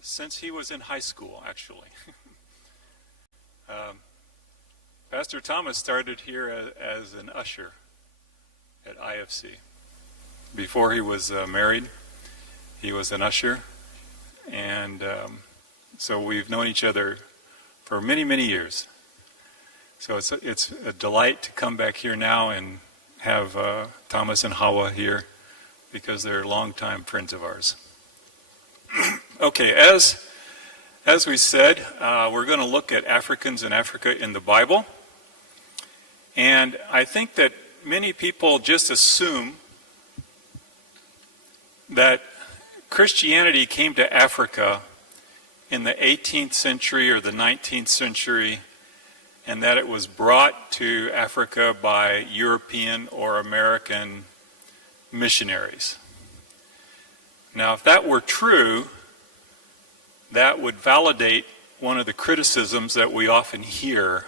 since he was in high school, actually. Pastor Thomas started here as an usher at IFC. Before he was married, he was an usher, and so we've known each other for many, many years. So it's a delight to come back here now and have Thomas and Hawa here, because they're longtime friends of ours. Okay, as we said, we're going to look at Africans in Africa in the Bible. And I think that many people just assume that Christianity came to Africa in the 18th century or the 19th century, and that it was brought to Africa by European or American missionaries. Now, if that were true, that would validate one of the criticisms that we often hear,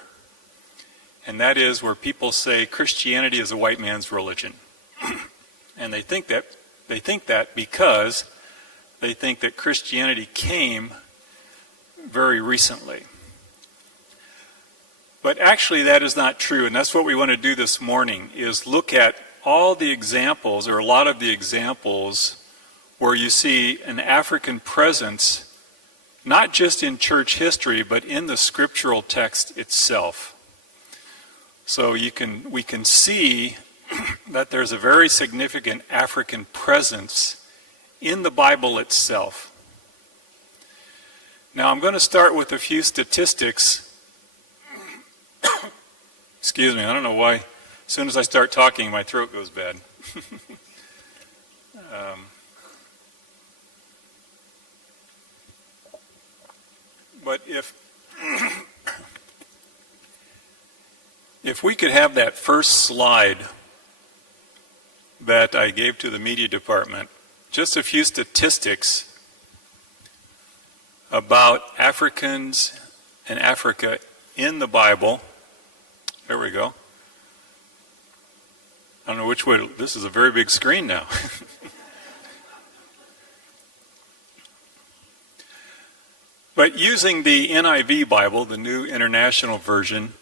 and that is where people say Christianity is a white man's religion. And they think that because they think that Christianity came very recently. But actually that is not true, and that's what we want to do this morning, is look at all the examples, or a lot of the examples, where you see an African presence, not just in church history, but in the scriptural text itself. So we can see that there's a very significant African presence in the Bible itself. Now I'm going to start with a few statistics. Excuse me, I don't know why. As soon as I start talking, my throat goes bad. But if we could have that first slide that I gave to the media department, just a few statistics about Africans and Africa in the Bible. There we go. I don't know which way. This is a very big screen now. But using the NIV Bible, the New International Version,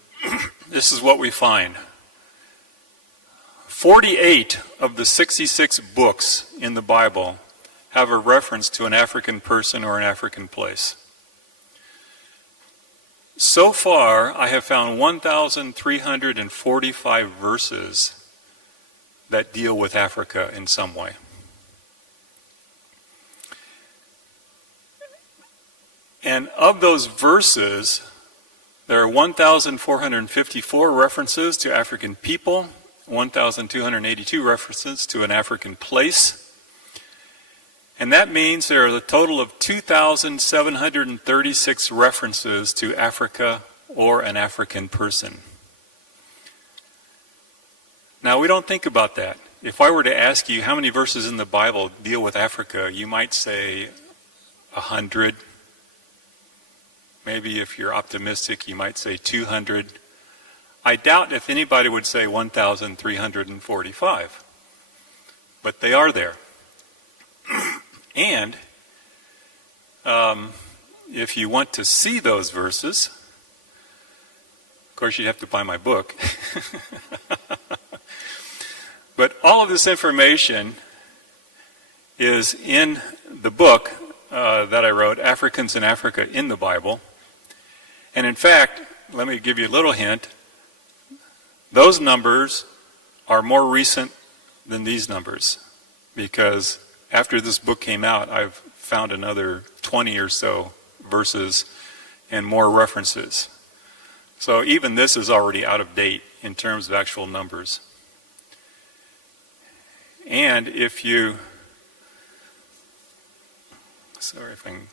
this is what we find. 48 of the 66 books in the Bible have a reference to an African person or an African place. So far, I have found 1,345 verses that deal with Africa in some way. And of those verses, there are 1,454 references to African people, 1,282 references to an African place. And that means there are a total of 2,736 references to Africa or an African person. Now, we don't think about that. If I were to ask you how many verses in the Bible deal with Africa, you might say 100. Maybe if you're optimistic, you might say 200. I doubt if anybody would say 1,345. But they are there. And if you want to see those verses, of course you have to buy my book. But all of this information is in the book that I wrote, Africans in Africa in the Bible. And in fact, let me give you a little hint. Those numbers are more recent than these numbers, because after this book came out, I've found another 20 or so verses and more references. So even this is already out of date in terms of actual numbers. And if you, sorry if I can,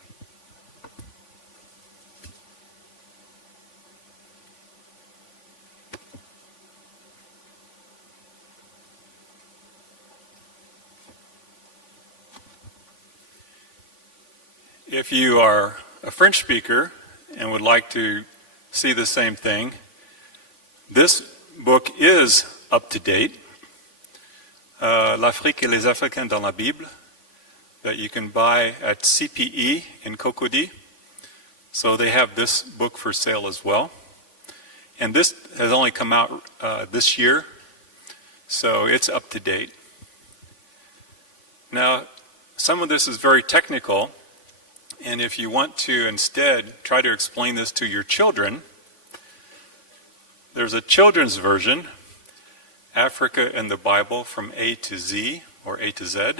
if you are a French speaker and would like to see the same thing, this book is up to date. L'Afrique et les Africains dans la Bible, that you can buy at CPE in Cocody. So they have this book for sale as well. And this has only come out this year, so it's up to date. Now, some of this is very technical, and if you want to instead try to explain this to your children, there's a children's version, Africa in the Bible from A to Z, or A to Z.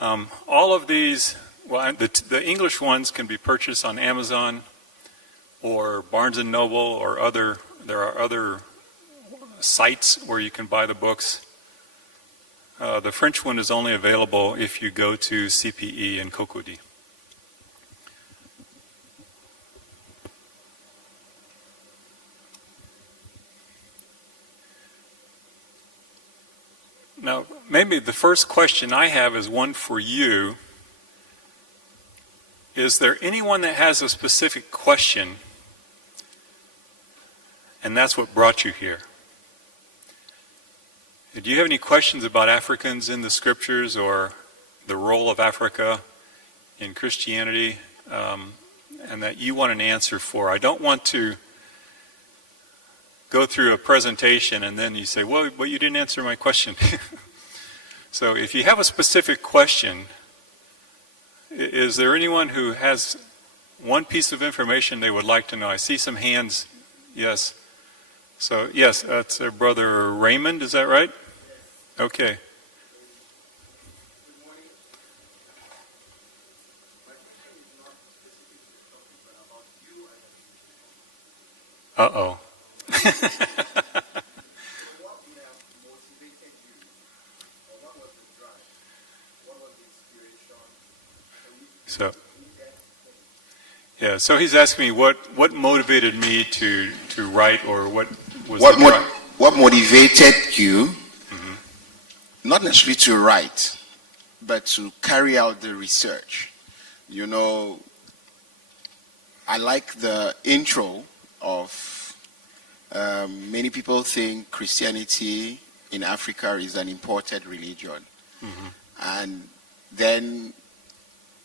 All of these, well, the English ones can be purchased on Amazon or Barnes & Noble or there are other sites where you can buy the books. The French one is only available if you go to CPE in Cocody. Now, maybe the first question I have is one for you. Is there anyone that has a specific question, and that's what brought you here? Do you have any questions about Africans in the scriptures or the role of Africa in Christianity, and that you want an answer for? I don't want to go through a presentation and then you say, well, you didn't answer my question. So if you have a specific question, is there anyone who has one piece of information they would like to know? I see some hands. Yes. So, yes, that's our brother Raymond, is that right? Okay. Uh-oh. So, yeah, so he's asking me what motivated me to write, or what was what motivated you, not necessarily to write, but to carry out the research. You know, I like the intro of many people think Christianity in Africa is an imported religion. And then,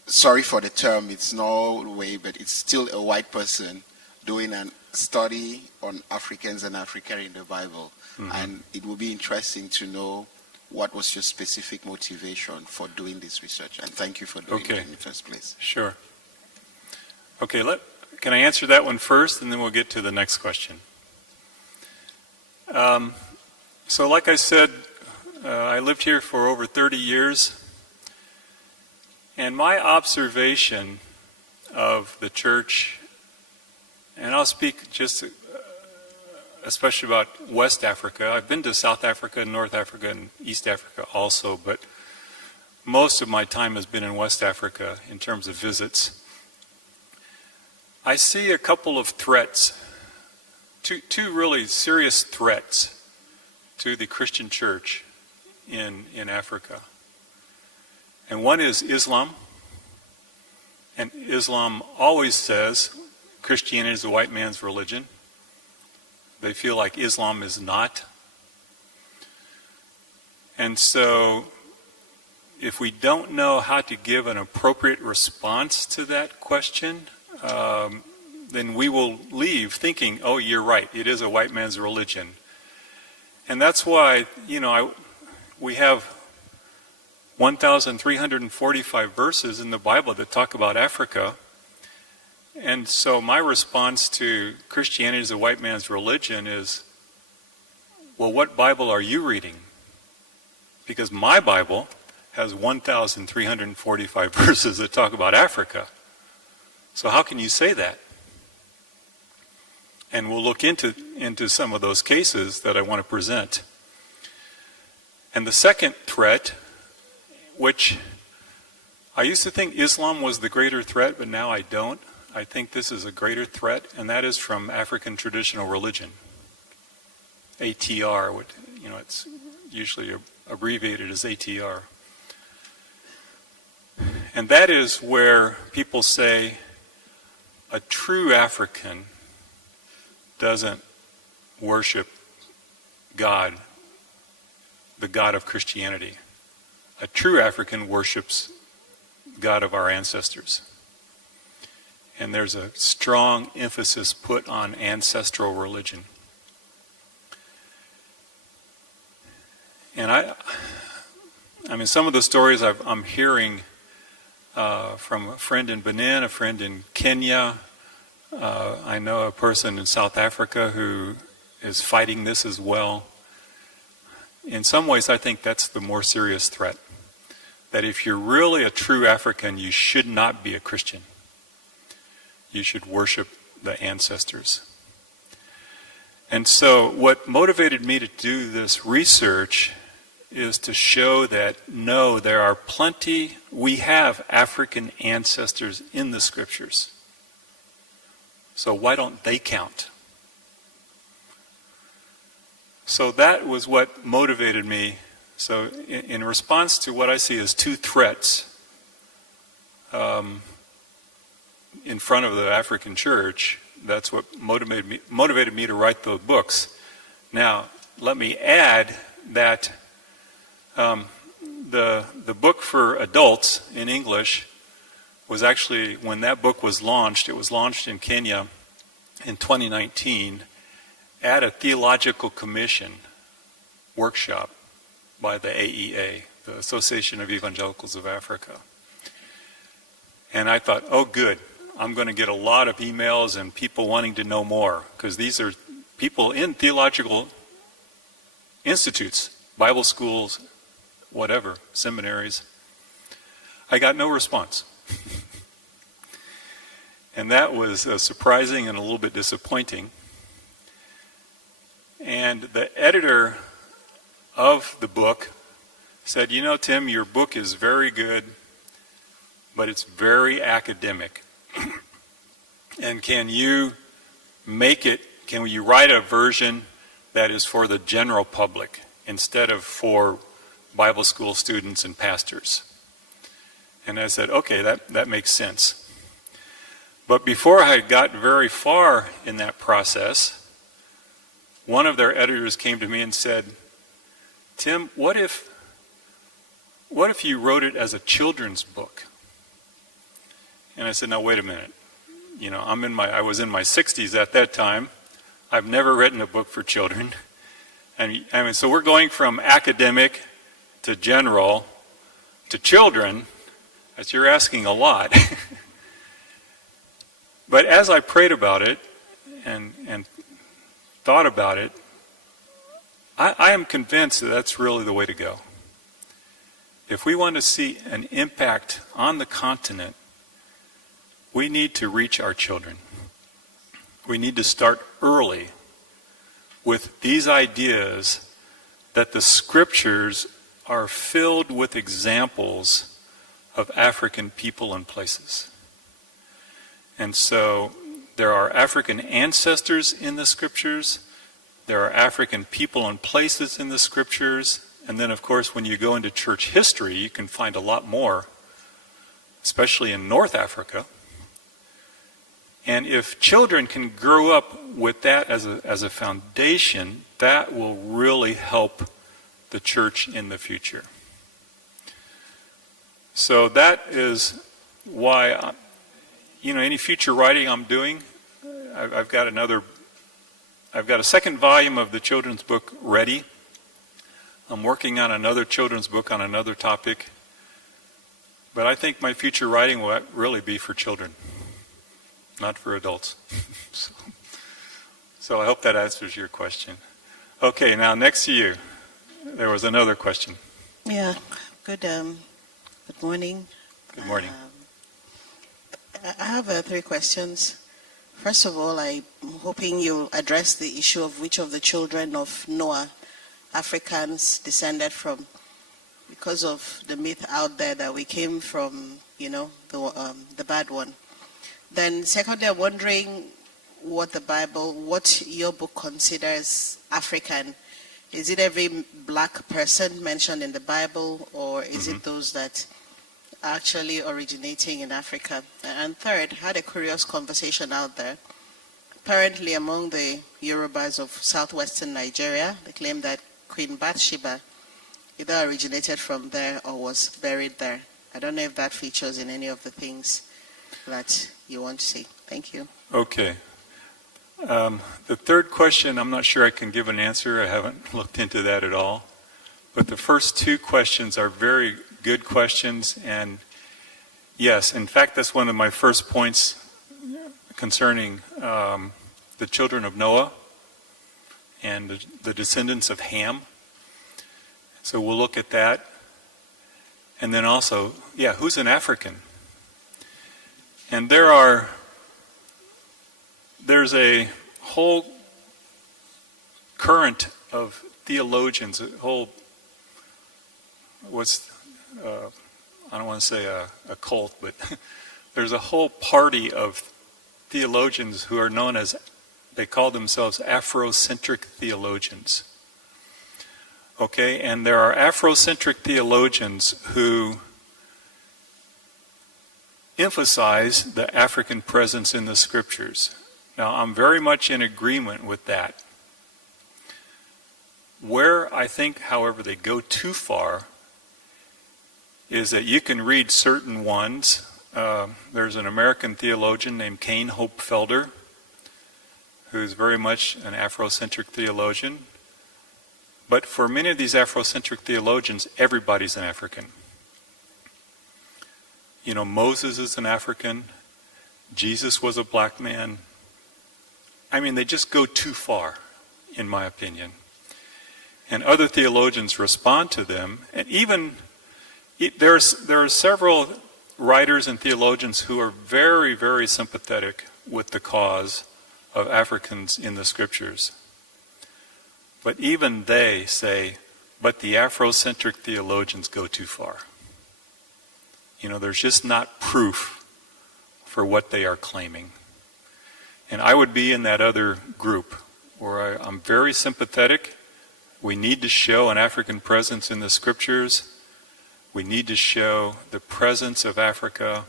sorry for the term, it's no way, but it's still a white person doing a study on Africans and Africa in the Bible. And it will be interesting to know what was your specific motivation for doing this research. And thank you for doing it in the first place. Sure. Okay, can I answer that one first, and then we'll get to the next question. So like I said, I lived here for over 30 years. And my observation of the church, and I'll speak just especially about West Africa. I've been to South Africa, North Africa, and East Africa also, but most of my time has been in West Africa in terms of visits. I see a couple of threats, two really serious threats to the Christian church in Africa. And one is Islam. And Islam always says Christianity is a white man's religion. They feel like Islam is not. And so if we don't know how to give an appropriate response to that question, then we will leave thinking, oh, you're right, it is a white man's religion. And that's why, we have 1,345 verses in the Bible that talk about Africa. And so my response to Christianity as a white man's religion is, well, what Bible are you reading? Because my Bible has 1,345 verses that talk about Africa. So how can you say that? And we'll look into some of those cases that I want to present. And the second threat, which I used to think Islam was the greater threat, but now I don't. I think this is a greater threat, and that is from African traditional religion. ATR, it's usually abbreviated as ATR. And that is where people say a true African doesn't worship God, the God of Christianity. a true African worships God of our ancestors. And there's a strong emphasis put on ancestral religion. And I mean, some of the stories I'm hearing from a friend in Benin, a friend in Kenya. I know a person in South Africa who is fighting this as well. In some ways, I think that's the more serious threat. That if you're really a true African, you should not be a Christian. You should worship the ancestors. And so what motivated me to do this research is to show that, no, there are plenty, we have African ancestors in the scriptures. So why don't they count? So that was what motivated me. So in response to what I see as two threats in front of the African church, that's what motivated me to write those books. Now, let me add that the book for adults in English was actually, when that book was launched, it was launched in Kenya in 2019 at a theological commission workshop by the AEA, the Association of Evangelicals of Africa. And I thought, oh good, I'm going to get a lot of emails and people wanting to know more, because these are people in theological institutes, Bible schools, whatever, seminaries. I got no response. And that was surprising and a little bit disappointing. And the editor of the book said, you know, Tim, your book is very good, but it's very academic. And can you write a version that is for the general public instead of for Bible school students and pastors? And I said, okay, that makes sense. But before I had got very far in that process, one of their editors came to me and said, Tim, what if you wrote it as a children's book? And I said, now wait a minute. You know, I was in my 60s at that time. I've never written a book for children. And I mean, so we're going from academic to general to children. As you're asking a lot. But as I prayed about it and thought about it, I am convinced that that's really the way to go. If we want to see an impact on the continent, we need to reach our children. We need to start early with these ideas that the scriptures are filled with examples of African people and places. And so there are African ancestors in the scriptures, there are African people and places in the scriptures, and then of course when you go into church history you can find a lot more, especially in North Africa. And if children can grow up with that as a foundation, that will really help the church in the future. So that is why, any future writing I'm doing, I've got a second volume of the children's book ready. I'm working on another children's book on another topic. But I think my future writing will really be for children, not for adults. So I hope that answers your question. Okay, now next to you, there was another question. Yeah, good morning. Good morning. I have 3 questions. First of all, I'm hoping you'll address the issue of which of the children of Noah Africans descended from, because of the myth out there that we came from, the bad one. Then secondly, I'm wondering what your book considers African. Is it every black person mentioned in the Bible, or is it those that are actually originating in Africa? And third, had a curious conversation out there. Apparently among the Yorubas of southwestern Nigeria, they claim that Queen Bathsheba either originated from there or was buried there. I don't know if that features in any of the things that you want to see. Thank you. Okay. The third question, I'm not sure I can give an answer. I haven't looked into that at all. But the first two questions are very good questions. And yes, in fact, that's one of my first points concerning the children of Noah and the descendants of Ham. So we'll look at that. And then also, who's an African? And there's a whole current of theologians, a whole, I don't want to say a cult, but there's a whole party of theologians who are known as, they call themselves Afrocentric theologians. Okay, and there are Afrocentric theologians who emphasize the African presence in the scriptures. Now, I'm very much in agreement with that. Where I think, however, they go too far is that you can read certain ones. There's an American theologian named Kane Hope Felder, who's very much an Afrocentric theologian. But for many of these Afrocentric theologians, everybody's an African. You know, Moses is an African. Jesus was a black man. I mean, they just go too far, in my opinion. And other theologians respond to them. And even, there are several writers and theologians who are very, very sympathetic with the cause of Africans in the scriptures. But even they say, but the Afrocentric theologians go too far. You know, there's just not proof for what they are claiming. And I would be in that other group where I'm very sympathetic. We need to show an African presence in the scriptures. We need to show the presence of Africa.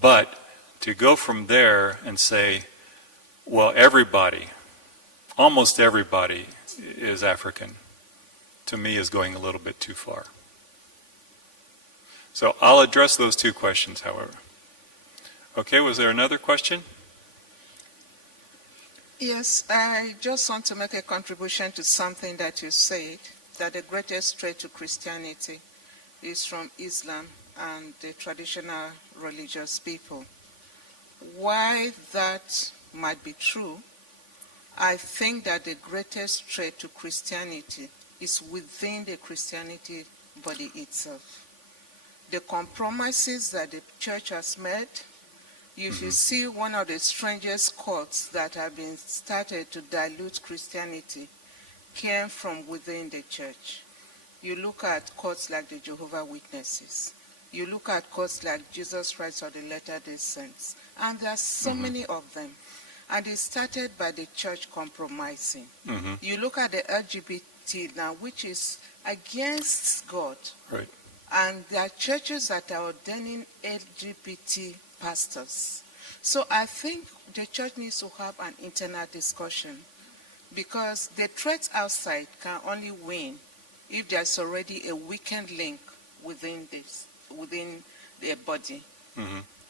But to go from there and say, well, everybody, almost everybody is African, to me is going a little bit too far. So I'll address those two questions, however. Okay, was there another question? Yes, I just want to make a contribution to something that you said, that the greatest threat to Christianity is from Islam and the traditional religious people. Why that might be true, I think that the greatest threat to Christianity is within the Christianity body itself. The compromises that the church has made, if you see one of the strangest cults that have been started to dilute Christianity, came from within the church. You look at cults like the Jehovah's Witnesses. You look at cults like Jesus Christ or the Latter-day Saints. And there are so many of them. And it started by the church compromising. You look at the LGBT now, which is against God. Right. And there are churches that are ordaining LGBT pastors. So I think the church needs to have an internal discussion, because the threats outside can only win if there's already a weakened link within their body.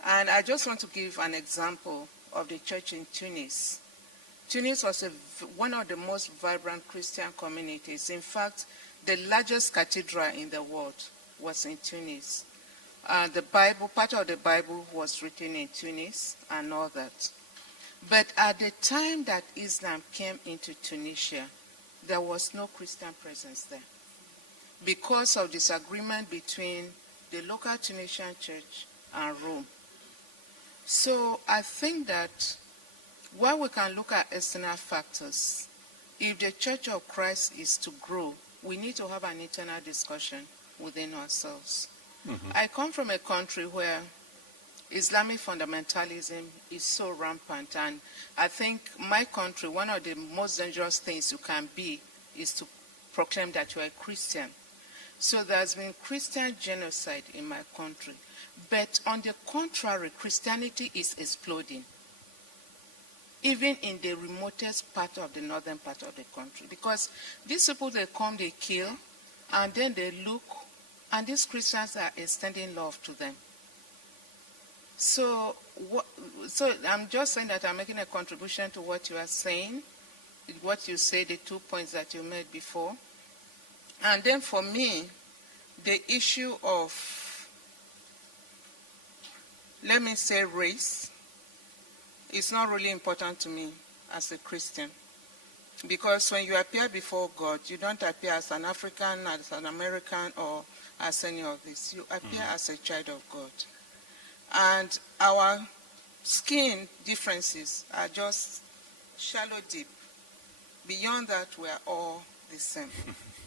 And I just want to give an example of the church in Tunis. Tunis was one of the most vibrant Christian communities. In fact, the largest cathedral in the world was in Tunis. The Bible, part of the Bible was written in Tunis and all that. But at the time that Islam came into Tunisia, there was no Christian presence there because of disagreement between the local Tunisian church and Rome. So I think that while we can look at external factors, if the Church of Christ is to grow, we need to have an internal discussion within ourselves. I come from a country where Islamic fundamentalism is so rampant, and I think my country, one of the most dangerous things you can be is to proclaim that you are a Christian. So there's been Christian genocide in my country. But on the contrary, Christianity is exploding, even in the remotest part of the northern part of the country. Because these people, they come, they kill, and then they look, and these Christians are extending love to them. So I'm just saying that I'm making a contribution to what you are saying, what you say, the 2 points that you made before. And then for me, the issue of, let me say, race is not really important to me as a Christian. Because when you appear before God, you don't appear as an African, as an American, or as any of this. You appear as a child of God. And our skin differences are just shallow deep. Beyond that, we are all the same.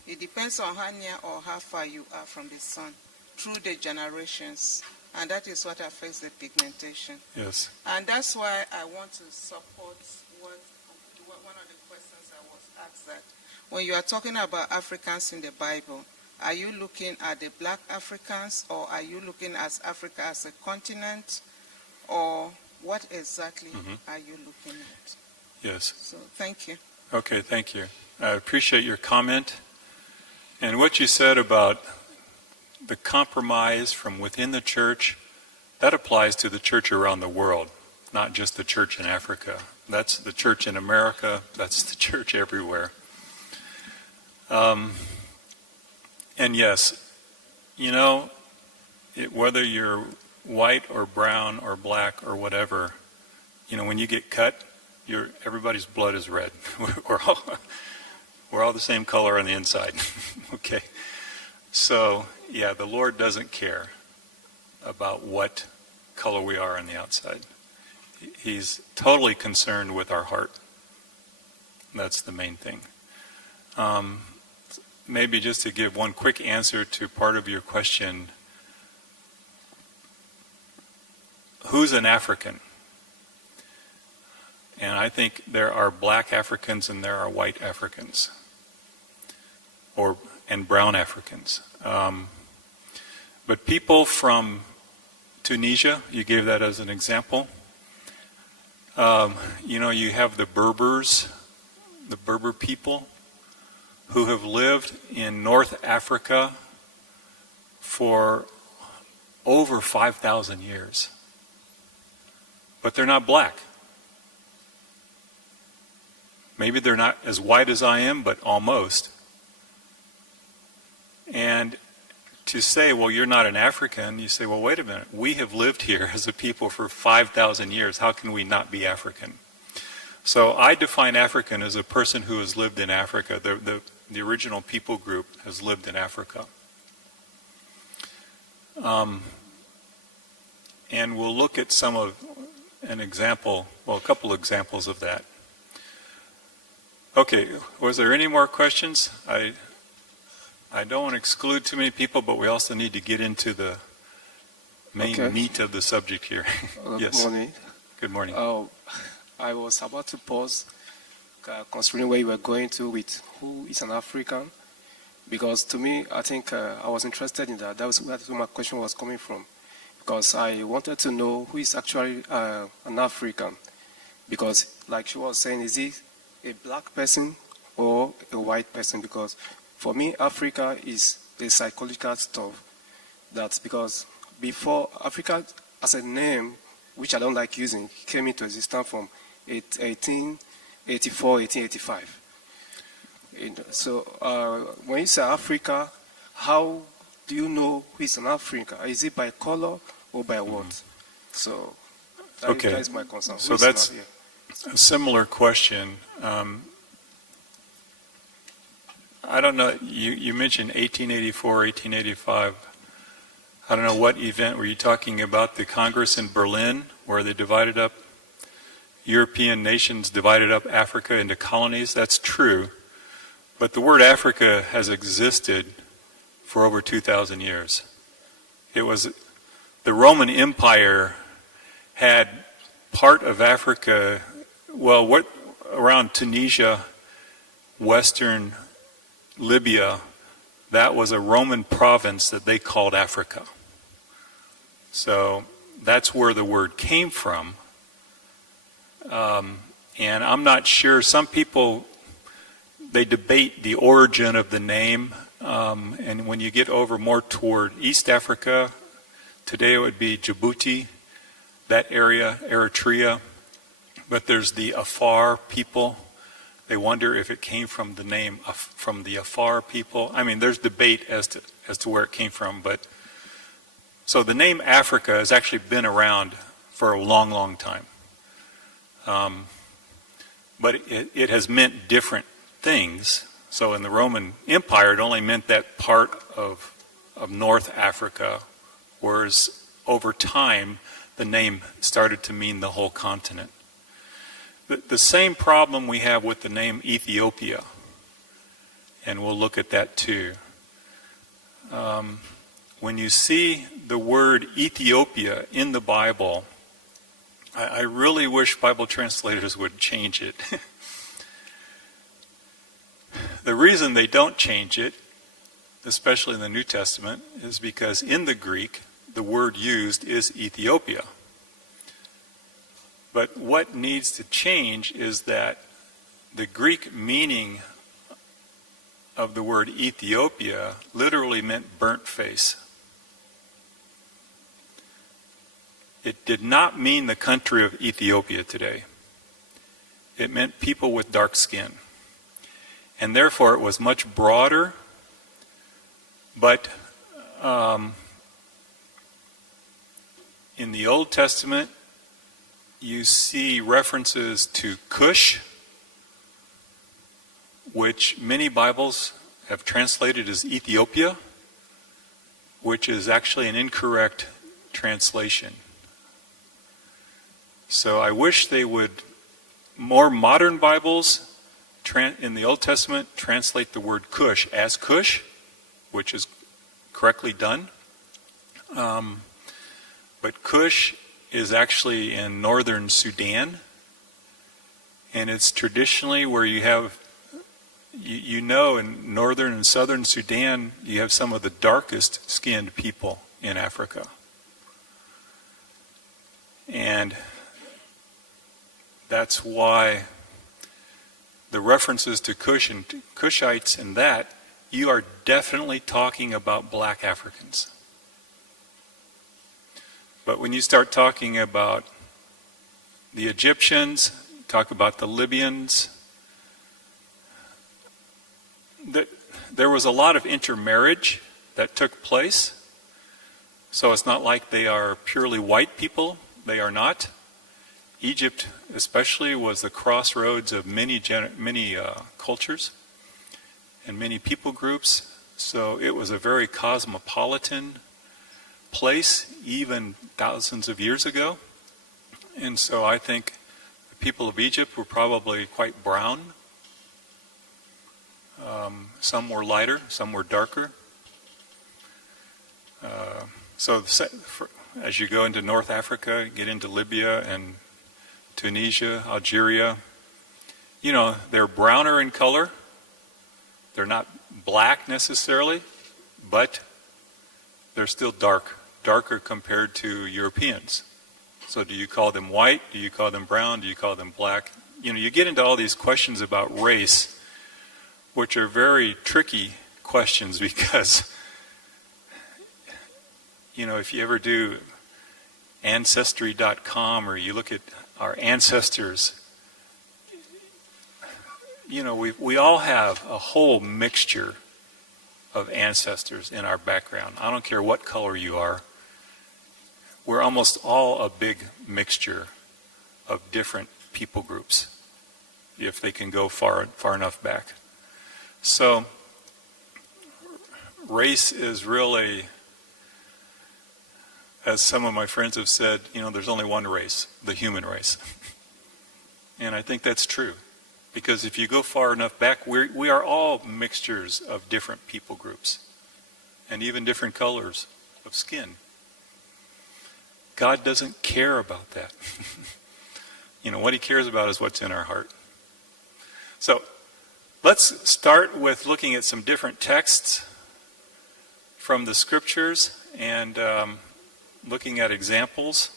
It depends on how near or how far you are from the sun through the generations. And that is what affects the pigmentation. Yes. And that's why I want to support one of the questions I was asked, that when you are talking about Africans in the Bible, are you looking at the black Africans, or are you looking at Africa as a continent, or what exactly are you looking at? Yes. So thank you. Okay, thank you. I appreciate your comment. And what you said about the compromise from within the church, that applies to the church around the world, not just the church in Africa. That's the church in America. That's the church everywhere. And yes, you know, whether you're white or brown or black or whatever, you know, when you get cut, everybody's blood is red. We're all the same color on the inside. Okay. So, yeah, the Lord doesn't care about what color we are on the outside. He's totally concerned with our heart. That's the main thing. Maybe just to give one quick answer to part of your question. Who's an African? And I think there are black Africans and there are white Africans, and brown Africans. But people from Tunisia, you gave that as an example. You know, you have the Berbers, the Berber people, who have lived in North Africa for over 5,000 years. But they're not black. Maybe they're not as white as I am, but almost. And to say, well, you're not an African, you say, well, wait a minute. We have lived here as a people for 5,000 years. How can we not be African? So I define African as a person who has lived in Africa. The original people group has lived in Africa. And we'll look at a couple examples of that. Okay, was there any more questions? I don't want to exclude too many people, but we also need to get into the main meat of the subject here. Yes. Good morning. Good morning. I was about to pause considering where you were going to with who is an African, because to me, I think I was interested in that. That's where my question was coming from, because I wanted to know who is actually an African, because like she was saying, is he a black person or a white person? Because for me, Africa is a psychological stuff. That's because before Africa as a name, which I don't like using, came into existence from 1884, 1885. So when you say Africa, how do you know who is an African? Is it by color or by what? So that is my concern. So that's a similar question. I don't know, you mentioned 1884, 1885. I don't know what event were you talking about, the Congress in Berlin, where they divided up, European nations divided up Africa into colonies? That's true. But the word Africa has existed for over 2,000 years. It was, the Roman Empire had part of Africa, around Tunisia, western Libya, that was a Roman province that they called Africa. So that's where the word came from. And I'm not sure, some people, they debate the origin of the name, And when you get over more toward East Africa, today it would be Djibouti, that area, Eritrea. But there's the Afar people. They wonder if it came from the name from the Afar people. I mean, there's debate as to where it came from. But so the name Africa has actually been around for a long, long time. But it has meant different things. So in the Roman Empire, it only meant that part of North Africa, whereas over time, the name started to mean the whole continent. The same problem we have with the name Ethiopia, and we'll look at that too. When you see the word Ethiopia in the Bible, I really wish Bible translators would change it. The reason they don't change it, especially in the New Testament, is because in the Greek, the word used is Ethiopia. But what needs to change is that the Greek meaning of the word Ethiopia literally meant burnt face. It did not mean the country of Ethiopia today. It meant people with dark skin. And therefore it was much broader, but in the Old Testament, you see references to Cush, which many Bibles have translated as Ethiopia, which is actually an incorrect translation. So I wish they would, more modern Bibles in the Old Testament translate the word Cush as Cush, which is correctly done. But Cush is actually in northern Sudan, and it's traditionally where you have, you know, in northern and southern Sudan, you have some of the darkest skinned people in Africa. And that's why the references to Cush and Cushites and that, you are definitely talking about black Africans. But when you start talking about the Egyptians, talk about the Libyans, there was a lot of intermarriage that took place. So it's not like they are purely white people. They are not. Egypt especially was the crossroads of many cultures and many people groups. So it was a very cosmopolitan place even thousands of years ago. And so I think the people of Egypt were probably quite brown. Some were lighter, some were darker. So as you go into North Africa, get into Libya and Tunisia, Algeria, you know, they're browner in color. They're not black necessarily, but they're still darker compared to Europeans. So do you call them white? Do you call them brown? Do you call them black? You know, you get into all these questions about race, which are very tricky questions because, you know, if you ever do Ancestry.com or you look at our ancestors, you know, we all have a whole mixture of ancestors in our background. I don't care what color you are. We're almost all a big mixture of different people groups, if they can go far enough back. So race is really, as some of my friends have said, you know, there's only one race, the human race. And I think that's true. Because if you go far enough back, we are all mixtures of different people groups. And even different colors of skin. God doesn't care about that. You know, what he cares about is what's in our heart. So, let's start with looking at some different texts from the scriptures and looking at examples.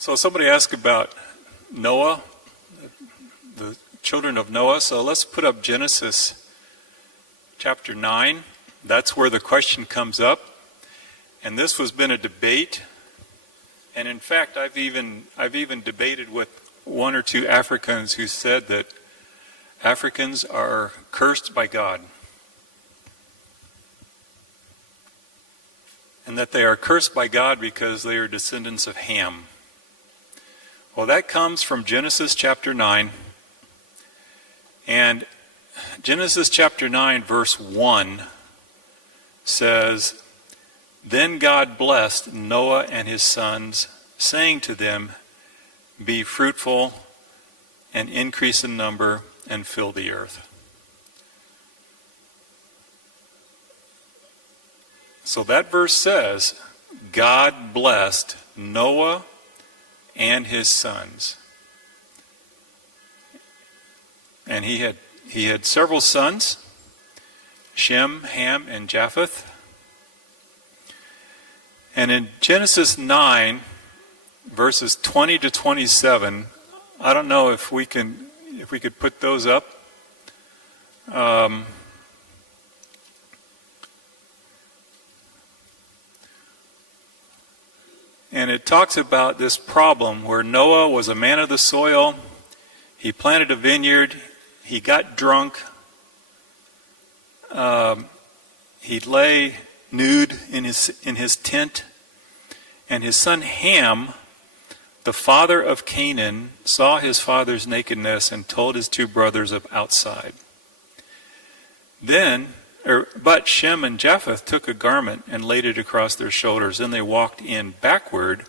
So somebody asked about Noah, the children of Noah. So let's put up Genesis chapter 9. That's where the question comes up. And this has been a debate. And in fact, I've even debated with one or two Africans who said that Africans are cursed by God. And that they are cursed by God because they are descendants of Ham. Well, that comes from Genesis chapter 9. And Genesis chapter 9, verse 1 says, "Then God blessed Noah and his sons, saying to them, 'Be fruitful and increase in number and fill the earth.'" So that verse says, God blessed Noah and his sons. And he had several sons, Shem, Ham, and Japheth. And in Genesis 9, verses 20 to 27, I don't know if we could put those up. And it talks about this problem where Noah was a man of the soil. He planted a vineyard. He got drunk. He lay nude in his tent. And his son Ham, the father of Canaan, saw his father's nakedness and told his two brothers of outside. But Shem and Japheth took a garment and laid it across their shoulders. Then they walked in backward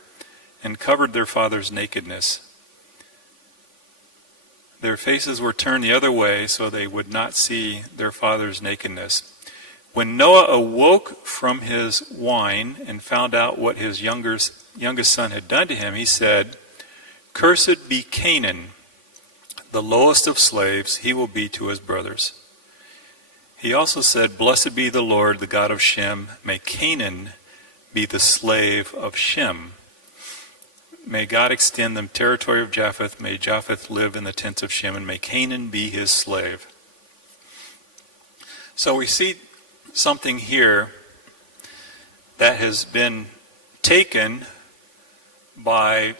and covered their father's nakedness. Their faces were turned the other way so they would not see their father's nakedness. When Noah awoke from his wine and found out what his youngest son had done to him, he said, "Cursed be Canaan, the lowest of slaves he will be to his brothers." He also said, "Blessed be the Lord, the God of Shem. May Canaan be the slave of Shem. May God extend the territory of Japheth. May Japheth live in the tents of Shem, and may Canaan be his slave." So we see something here that has been taken by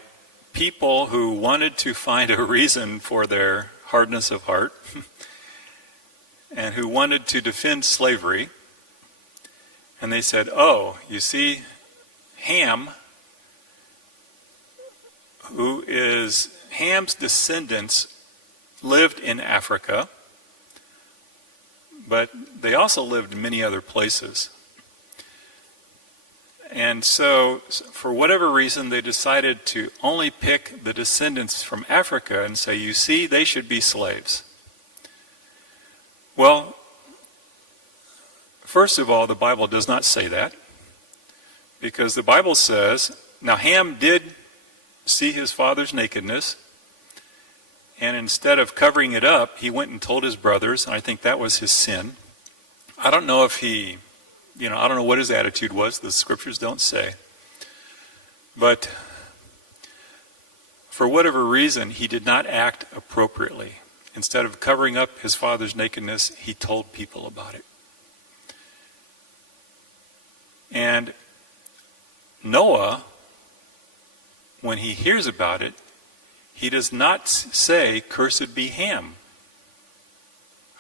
people who wanted to find a reason for their hardness of heart and who wanted to defend slavery. And they said, oh, you see, Ham, Ham's descendants lived in Africa, but they also lived in many other places. And so, for whatever reason, they decided to only pick the descendants from Africa and say, you see, they should be slaves. Well, first of all, the Bible does not say that, because the Bible says, now Ham did see his father's nakedness, and instead of covering it up, he went and told his brothers, and I think that was his sin. I don't know if I don't know what his attitude was. The scriptures don't say. But for whatever reason, he did not act appropriately. Instead of covering up his father's nakedness, he told people about it. And Noah, when he hears about it, he does not say, "Cursed be Ham."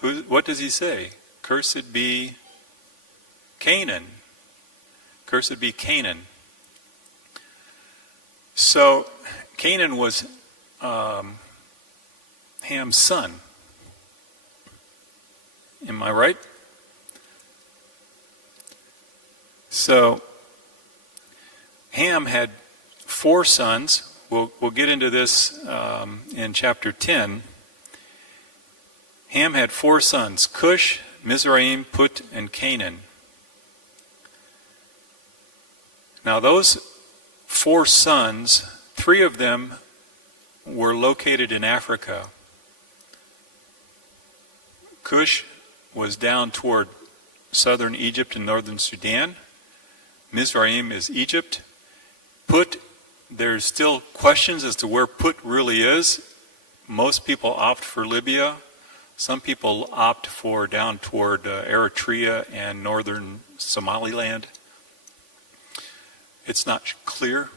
What does he say? "Cursed be Canaan." Cursed be Canaan. So Canaan was Ham's son. Am I right? So Ham had 4 sons. We'll get into this in chapter 10. Ham had 4 sons: Cush, Mizraim, Put, and Canaan. Now those 4 sons, 3 of them were located in Africa. Cush was down toward southern Egypt and northern Sudan. Mizraim is Egypt. Put there's still questions as to where Put really is. Most people opt for Libya. Some people opt for down toward Eritrea and northern Somaliland. It's not clear.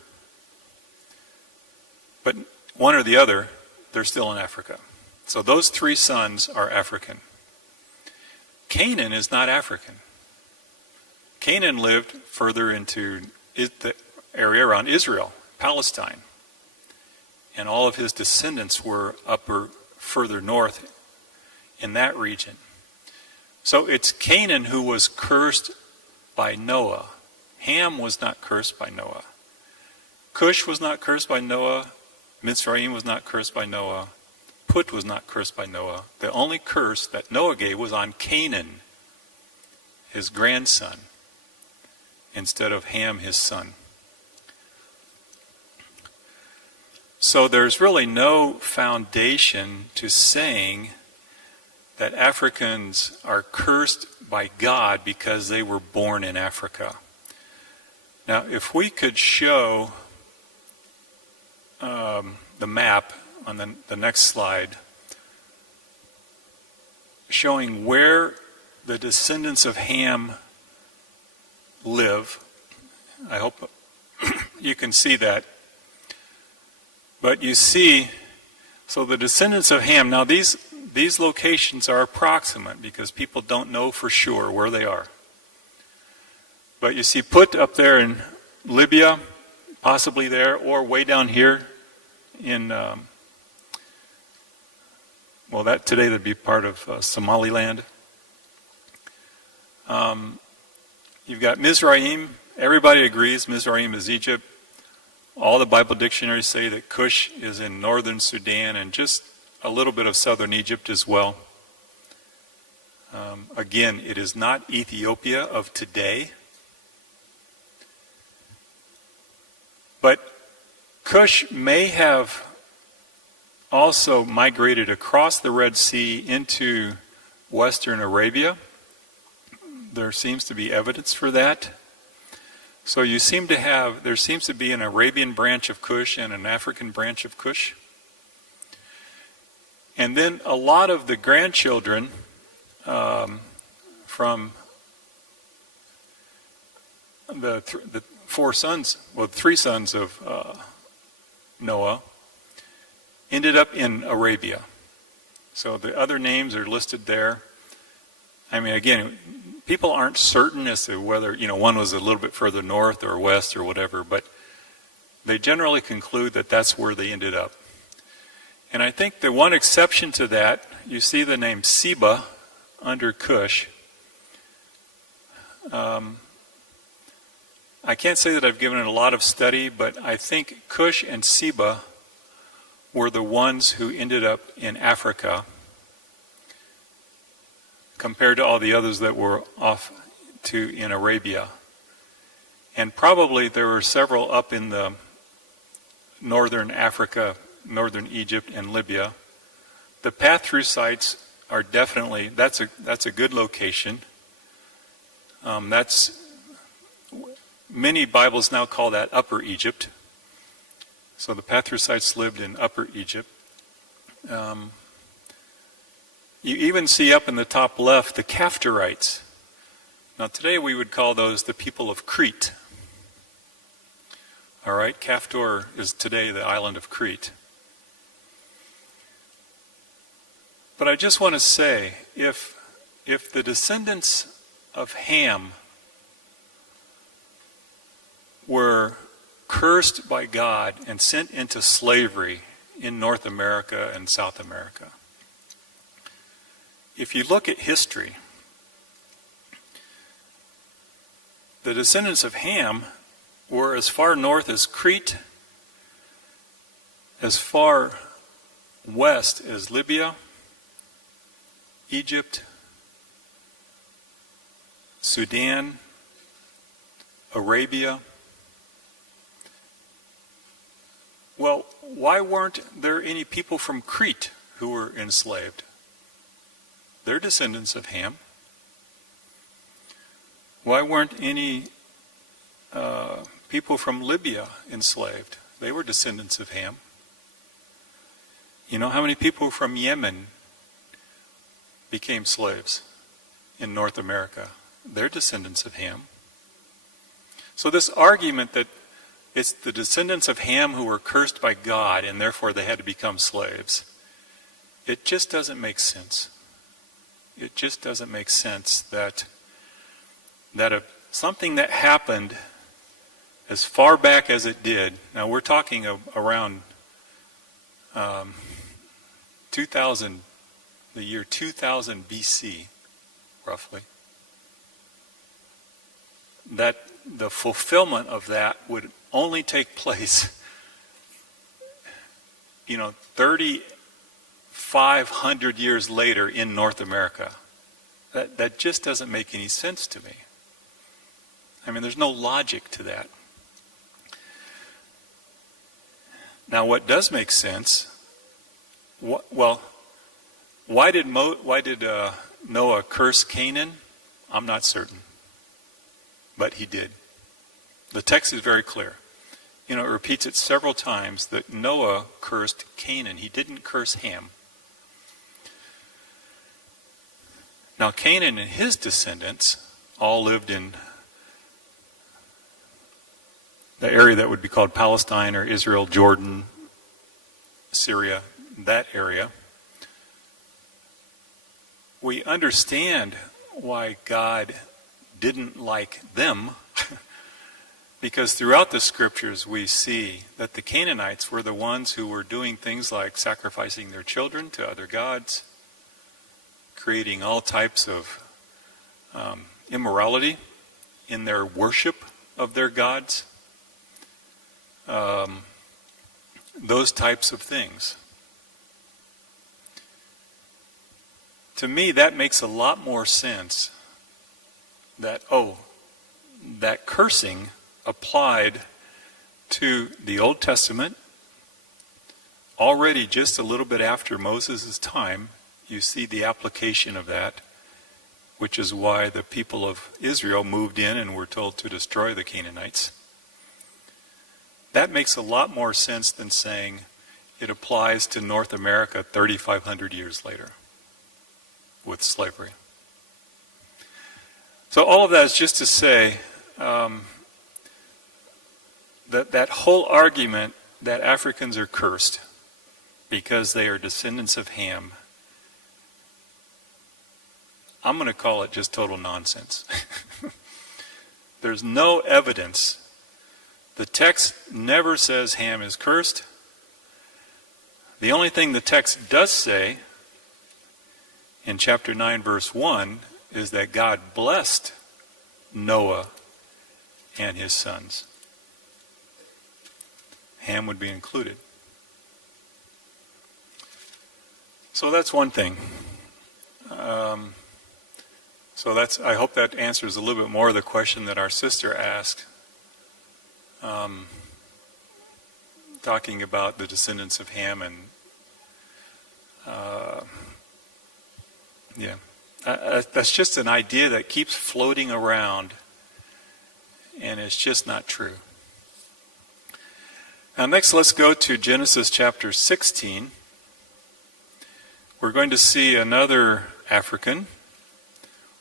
But one or the other, they're still in Africa. So those three sons are African. Canaan is not African. Canaan lived further into the area around Israel, Palestine. And all of his descendants were further north in that region. So it's Canaan who was cursed by Noah. Ham was not cursed by Noah. Cush was not cursed by Noah. Mitzrayim was not cursed by Noah. Put was not cursed by Noah. The only curse that Noah gave was on Canaan, his grandson, instead of Ham, his son. So there's really no foundation to saying that Africans are cursed by God because they were born in Africa. Now, if we could show the map on the next slide, showing where the descendants of Ham live. I hope you can see that. But you see, so the descendants of Ham, now these locations are approximate because people don't know for sure where they are. But you see Put up there in Libya, possibly there, or way down here in, that today would be part of Somaliland. You've got Mizraim. Everybody agrees Mizraim is Egypt. All the Bible dictionaries say that Cush is in northern Sudan and just a little bit of southern Egypt as well. Again, it is not Ethiopia of today. But Cush may have also migrated across the Red Sea into western Arabia. There seems to be evidence for that. So there seems to be an Arabian branch of Cush and an African branch of Cush. And then a lot of the grandchildren from the three sons of Noah ended up in Arabia. So the other names are listed there. I mean, again, people aren't certain as to whether, one was a little bit further north or west or whatever, but they generally conclude that that's where they ended up. And I think the one exception to that, you see the name Seba under Cush. I can't say that I've given it a lot of study, but I think Cush and Seba were the ones who ended up in Africa compared to all the others that were off in Arabia. And probably there were several up in the northern Africa, northern Egypt and Libya. The path-through sites are definitely, that's a good location. Many Bibles now call that Upper Egypt. So the path-through sites lived in Upper Egypt. You even see up in the top left the Caphtorites. Now today we would call those the people of Crete. All right, Caphtor is today the island of Crete. But I just want to say, if the descendants of Ham were cursed by God and sent into slavery in North America and South America, if you look at history, the descendants of Ham were as far north as Crete, as far west as Libya, Egypt, Sudan, Arabia. Well, why weren't there any people from Crete who were enslaved? They're descendants of Ham. Why weren't any people from Libya enslaved? They were descendants of Ham. You know how many people from Yemen became slaves in North America? They're descendants of Ham. So this argument that it's the descendants of Ham who were cursed by God and therefore they had to become slaves, it just doesn't make sense. It just doesn't make sense that something that happened as far back as it did. Now we're talking around 2000, the year 2000 BC, roughly. That the fulfillment of that would only take place, 3,500 years later in North America. That just doesn't make any sense to me. I mean, there's no logic to that. Now, what does make sense? Well, why did Noah curse Canaan? I'm not certain, but he did. The text is very clear. It repeats it several times that Noah cursed Canaan. He didn't curse Ham. Now, Canaan and his descendants all lived in the area that would be called Palestine or Israel, Jordan, Syria, that area. We understand why God didn't like them because throughout the scriptures we see that the Canaanites were the ones who were doing things like sacrificing their children to other gods, creating all types of immorality in their worship of their gods. Those types of things. To me, that makes a lot more sense that cursing applied to the Old Testament. Already just a little bit after Moses' time, you see the application of that, which is why the people of Israel moved in and were told to destroy the Canaanites. That makes a lot more sense than saying it applies to North America 3,500 years later with slavery. So all of that is just to say that whole argument that Africans are cursed because they are descendants of Ham, I'm going to call it just total nonsense. There's no evidence. The text never says Ham is cursed. The only thing the text does say in chapter 9, verse 1, is that God blessed Noah and his sons. Ham would be included. So that's one thing. I hope that answers a little bit more of the question that our sister asked. Talking about the descendants of Ham and that's just an idea that keeps floating around and it's just not true. Now next let's go to Genesis chapter 16. We're going to see another African.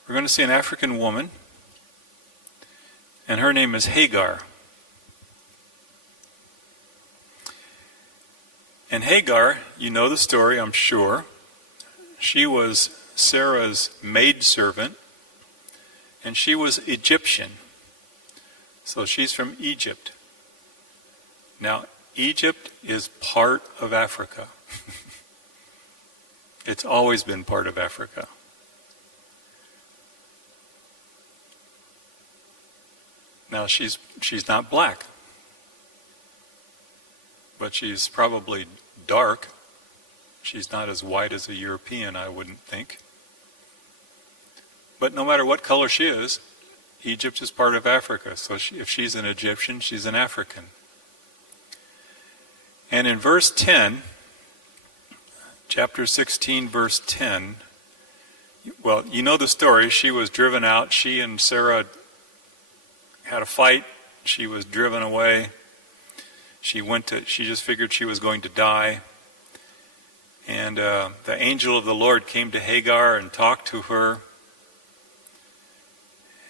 We're going to see an African woman and her name is Hagar. And Hagar, you know the story, I'm sure. She was Sarah's maidservant, and she was Egyptian. So she's from Egypt. Now, Egypt is part of Africa. It's always been part of Africa. Now, she's not black, but she's probably dark. She's not as white as a European, I wouldn't think. But no matter what color she is, Egypt is part of Africa. So if she's an Egyptian, she's an African. And in verse 10, chapter 16, verse 10, well, you know the story. She was driven out. She and Sarah had a fight. She was driven away. She just figured she was going to die. And the angel of the Lord came to Hagar and talked to her.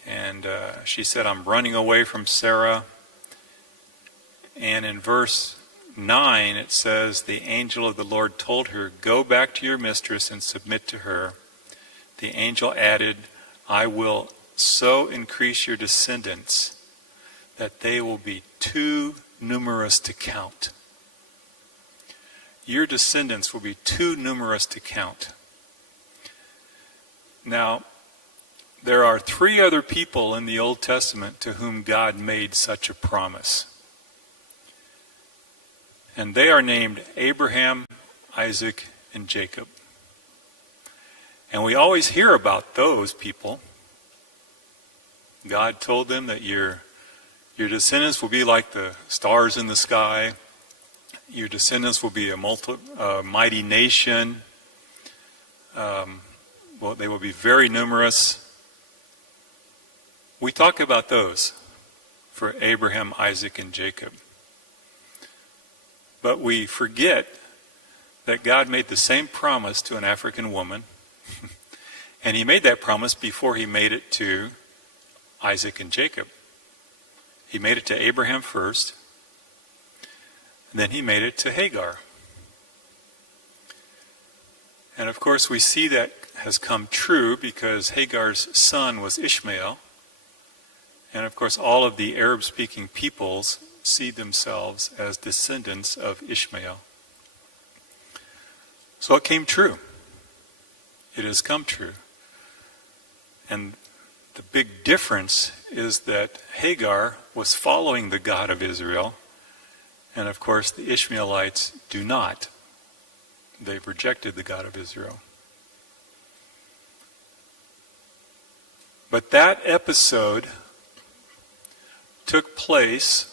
And she said, I'm running away from Sarah. And in verse 9 it says, the angel of the Lord told her, go back to your mistress and submit to her. The angel added, I will so increase your descendants that they will be too numerous to count. Your descendants will be too numerous to count. Now, there are 3 other people in the Old Testament to whom God made such a promise. And they are named Abraham, Isaac, and Jacob. And we always hear about those people. God told them that your descendants will be like the stars in the sky. Your descendants will be a mighty nation. They will be very numerous. We talk about those for Abraham, Isaac, and Jacob. But we forget that God made the same promise to an African woman. And he made that promise before he made it to Isaac and Jacob. He made it to Abraham first. And then he made it to Hagar. And of course we see that has come true because Hagar's son was Ishmael. And of course all of the Arab-speaking peoples see themselves as descendants of Ishmael. So it came true. It has come true. And the big difference is that Hagar was following the God of Israel. And of course the Ishmaelites do not. They've rejected the God of Israel. But that episode took place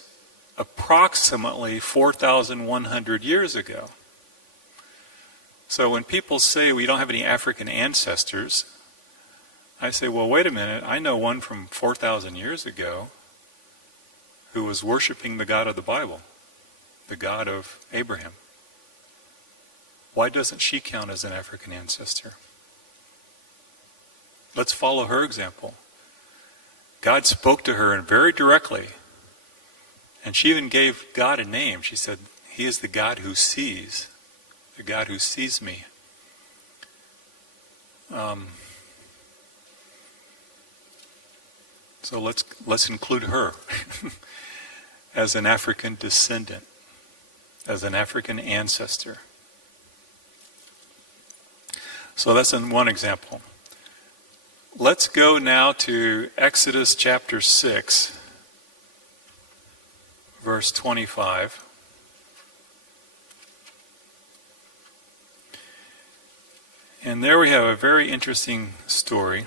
approximately 4,100 years ago. So when people say we don't have any African ancestors, I say, well, wait a minute, I know one from 4,000 years ago who was worshiping the God of the Bible, the God of Abraham. Why doesn't she count as an African ancestor? Let's follow her example. God spoke to her very directly. And she even gave God a name. She said, he is the God who sees. The God who sees me. So let's include her as an African descendant, as an African ancestor. So that's one example. Let's go now to Exodus chapter 6, verse 25. And there we have a very interesting story.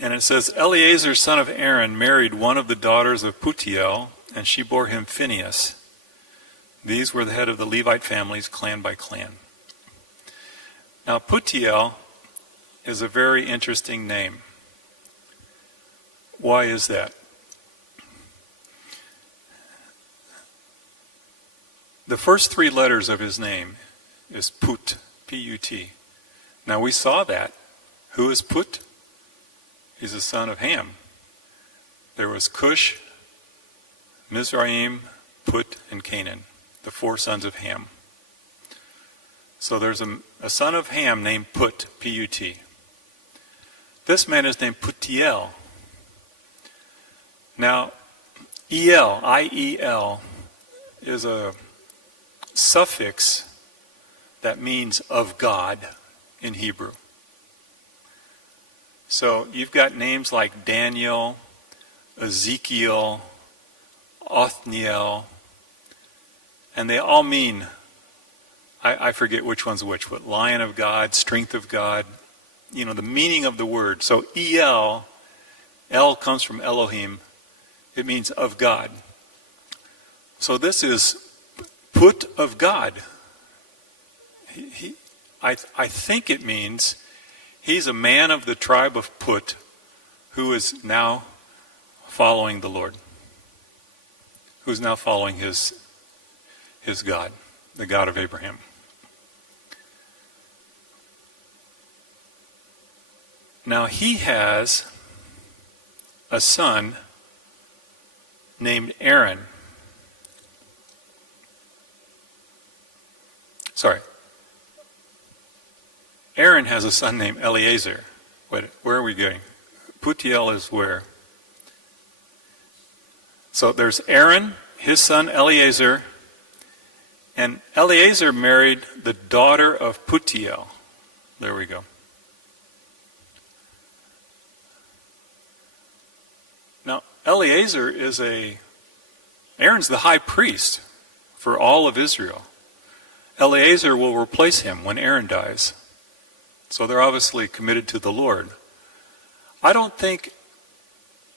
And it says, Eleazar, son of Aaron, married one of the daughters of Putiel, and she bore him Phinehas. These were the head of the Levite families, clan by clan. Now, Putiel is a very interesting name. Why is that? The first 3 letters of his name is Put, P-U-T. Now we saw that. Who is Put? He's the son of Ham. There was Cush, Mizraim, Put, and Canaan, the 4 sons of Ham. So there's a son of Ham named Put, P-U-T. This man is named Putiel. Now, E-L, I-E-L, is a suffix that means of God in Hebrew. So you've got names like Daniel, Ezekiel, Othniel, and they all mean, I forget which one's which, but Lion of God, Strength of God, the meaning of the word. So E-L, El comes from Elohim, it means of God. So this is Put of God. I think it means he's a man of the tribe of Put who is now following the Lord, who's now following his God, the God of Abraham. Now he has a son named Aaron. Sorry. Aaron has a son named Eleazar. Where are we going? Putiel is where? So there's Aaron, his son Eleazar, and Eleazar married the daughter of Putiel. There we go. Now, Eleazar Aaron's the high priest for all of Israel. Eleazar will replace him when Aaron dies. So they're obviously committed to the Lord. I don't think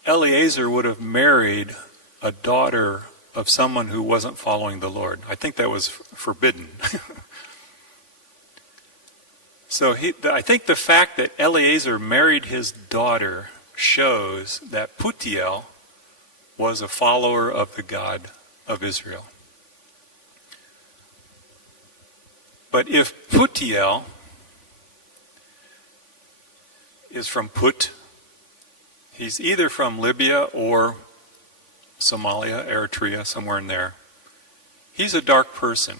Eleazar would have married a daughter of someone who wasn't following the Lord. I think that was forbidden. So I think the fact that Eleazar married his daughter shows that Putiel was a follower of the God of Israel. But if Putiel is from Put, he's either from Libya or Somalia, Eritrea, somewhere in there. He's a dark person.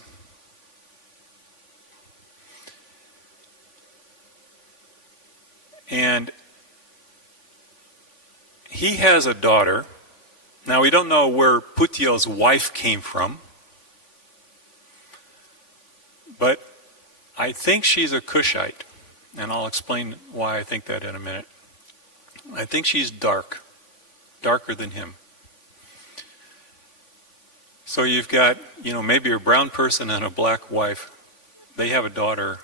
And he has a daughter. Now we don't know where Putiel's wife came from, but I think she's a Cushite, and I'll explain why I think that in a minute. I think she's darker than him. So you've got, maybe a brown person and a black wife. They have a daughter,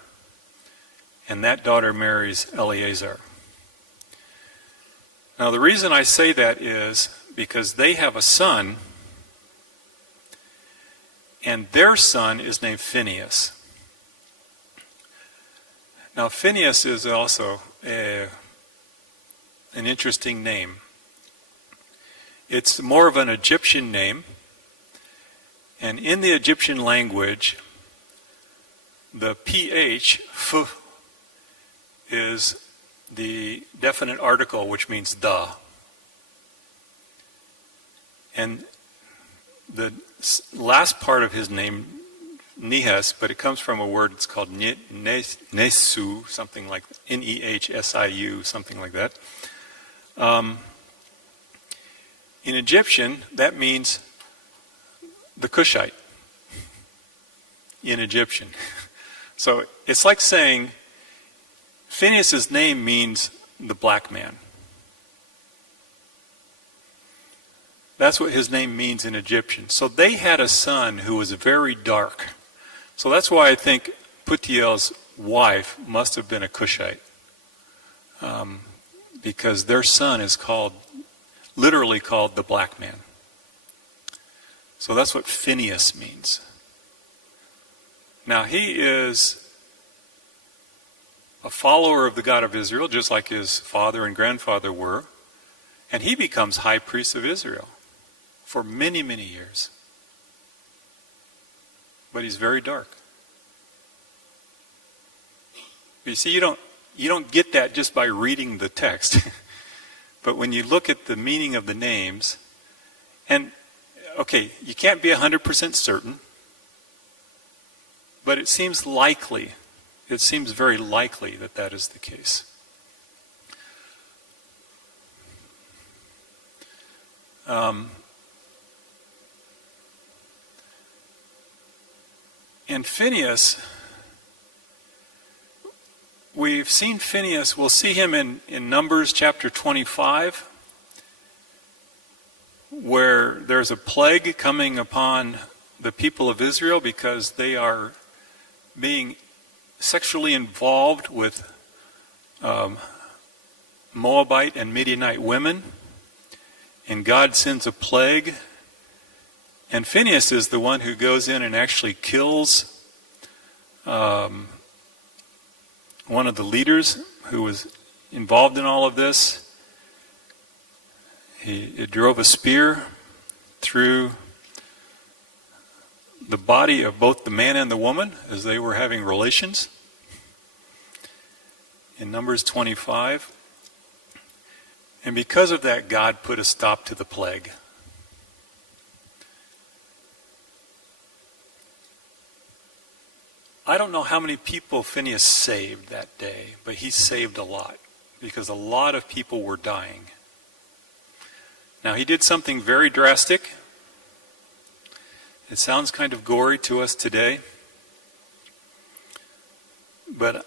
and that daughter marries Eleazar. Now the reason I say that is because they have a son, and their son is named Phinehas. Now Phinehas is also an interesting name. It's more of an Egyptian name, and in the Egyptian language, the PH, f, is the definite article, which means the. And the last part of his name, Nehas, but it comes from a word, it's called Nesu, something like Nehsiu, something like that. In Egyptian, that means the Cushite in Egyptian. So it's like saying Phinehas' name means the black man. That's what his name means in Egyptian. So they had a son who was very dark. So that's why I think Putiel's wife must have been a Cushite. Because their son is literally called the black man. So that's what Phinehas means. Now he is a follower of the God of Israel, just like his father and grandfather were. And he becomes high priest of Israel for many, many years. But he's very dark. But you see, you don't get that just by reading the text. But when you look at the meaning of the names, and okay, you can't be 100% certain, but it seems likely, it seems very likely that that is the case. And Phinehas, we've seen Phinehas, we'll see him in Numbers chapter 25, where there's a plague coming upon the people of Israel because they are being sexually involved with Moabite and Midianite women, and God sends a plague. And Phinehas is the one who goes in and actually kills one of the leaders who was involved in all of this. It drove a spear through the body of both the man and the woman as they were having relations. In Numbers 25. And because of that, God put a stop to the plague. I don't know how many people Phineas saved that day, but he saved a lot because a lot of people were dying. Now, he did something very drastic. It sounds kind of gory to us today. But,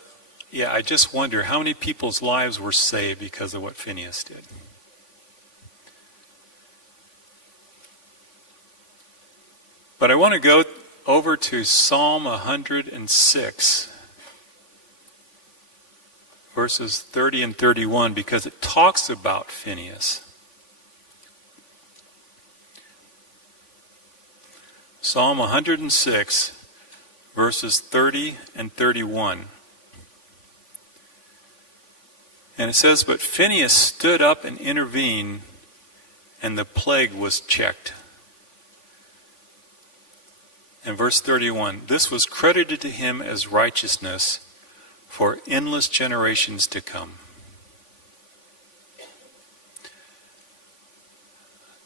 yeah, I just wonder how many people's lives were saved because of what Phineas did. But I want to go over to Psalm 106, verses 30 and 31, because it talks about Phineas. Psalm 106, verses 30 and 31. And it says, "But Phineas stood up and intervened, and the plague was checked." And verse 31, "This was credited to him as righteousness for endless generations to come."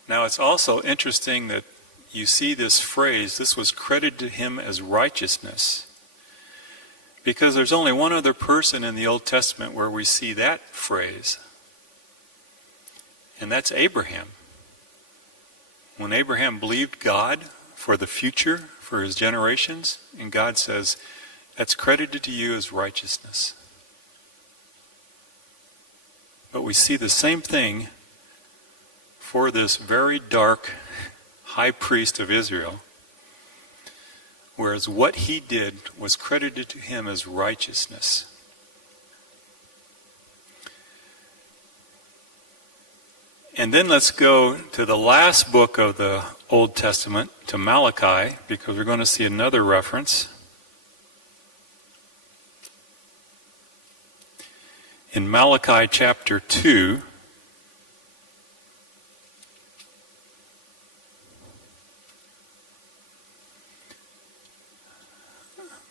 Now it's also interesting that you see this phrase, "This was credited to him as righteousness," because there's only one other person in the Old Testament where we see that phrase, and that's Abraham. When Abraham believed God for the future, for his generations, and God says, "That's credited to you as righteousness." But we see the same thing for this very dark high priest of Israel, whereas what he did was credited to him as righteousness. And then let's go to the last book of the Old Testament, to Malachi, because we're going to see another reference. In Malachi chapter 2,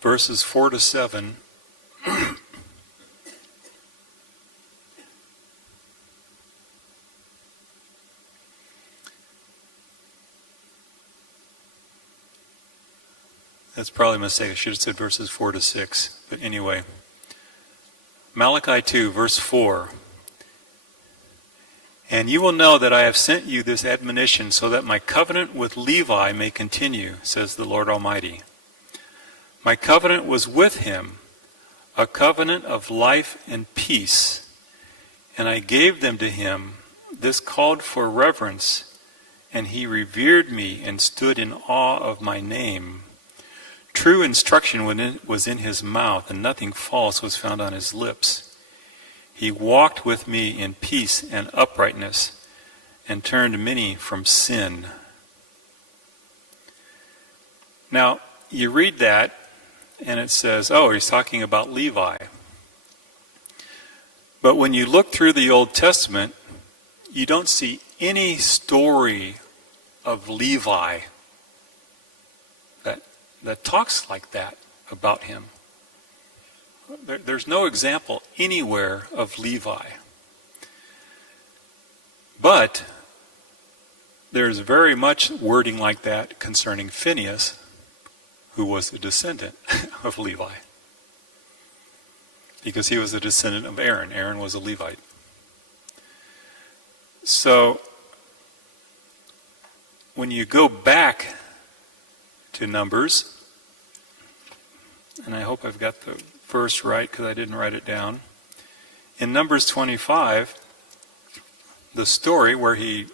verses 4 to 7. That's probably a mistake. I should have said verses 4 to 6. But anyway, Malachi 2, verse 4. "And you will know that I have sent you this admonition so that my covenant with Levi may continue, says the Lord Almighty. My covenant was with him, a covenant of life and peace, and I gave them to him. This called for reverence, and he revered me and stood in awe of my name. True instruction was in his mouth, and nothing false was found on his lips. He walked with me in peace and uprightness, and turned many from sin." Now, you read that, and it says, oh, he's talking about Levi. But when you look through the Old Testament, you don't see any story of Levi that talks like that about him. There's no example anywhere of Levi. But there's very much wording like that concerning Phineas, who was a descendant of Levi. Because he was a descendant of Aaron. Aaron was a Levite. So, when you go back to Numbers, and I hope I've got the verse right because I didn't write it down. In Numbers 25, the story where he